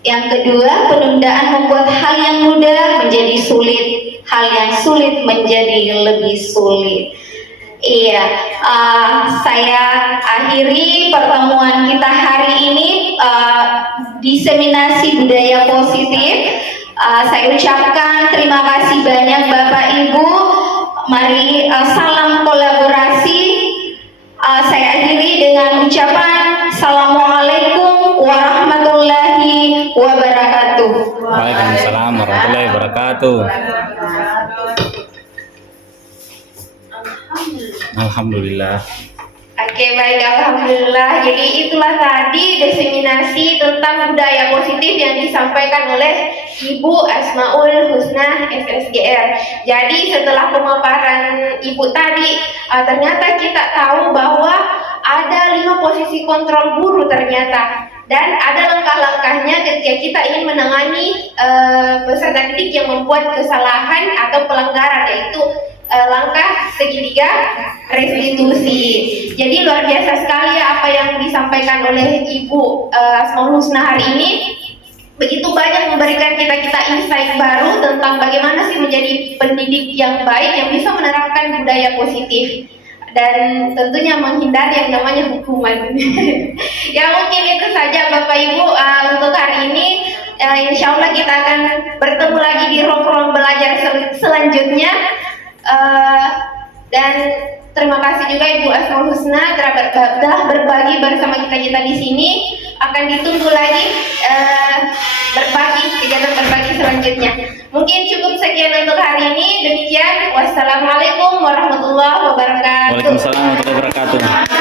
Yang kedua, penundaan membuat hal yang mudah menjadi sulit, hal yang sulit menjadi lebih sulit. Iya, saya akhiri pertemuan kita hari ini, diseminasi budaya positif. Saya ucapkan terima kasih banyak Bapak Ibu. Mari salam kolaborasi. Saya akhiri dengan ucapan Assalamualaikum warahmatullahi wabarakatuh. Waalaikumsalam warahmatullahi wabarakatuh. Alhamdulillah. Oke, baik, alhamdulillah. Jadi itulah tadi diseminasi tentang budaya positif yang disampaikan oleh Ibu Asmaul Husna SSGR. Jadi setelah pemaparan Ibu tadi, ternyata kita tahu bahwa ada 5 posisi kontrol guru ternyata. Dan ada langkah-langkahnya ketika kita ingin menangani peserta didik yang membuat kesalahan atau pelanggaran, yaitu langkah segitiga restitusi. Jadi luar biasa sekali apa yang disampaikan oleh Ibu Asmaul Husna hari ini. Begitu banyak memberikan kita insight baru tentang bagaimana sih menjadi pendidik yang baik yang bisa menerapkan budaya positif. dan tentunya menghindari yang namanya hukuman. Ya mungkin itu saja Bapak Ibu untuk hari ini. Insya Allah kita akan bertemu lagi di ruang-ruang belajar selanjutnya. Dan terima kasih juga Ibu Asmaul Husna telah berbagi bersama kita di sini. Akan ditunggu lagi kegiatan berbagi selanjutnya. Mungkin cukup sekian untuk hari ini. Demikian. Wassalamualaikum warahmatullahi wabarakatuh. Waalaikumsalam warahmatullahi wabarakatuh.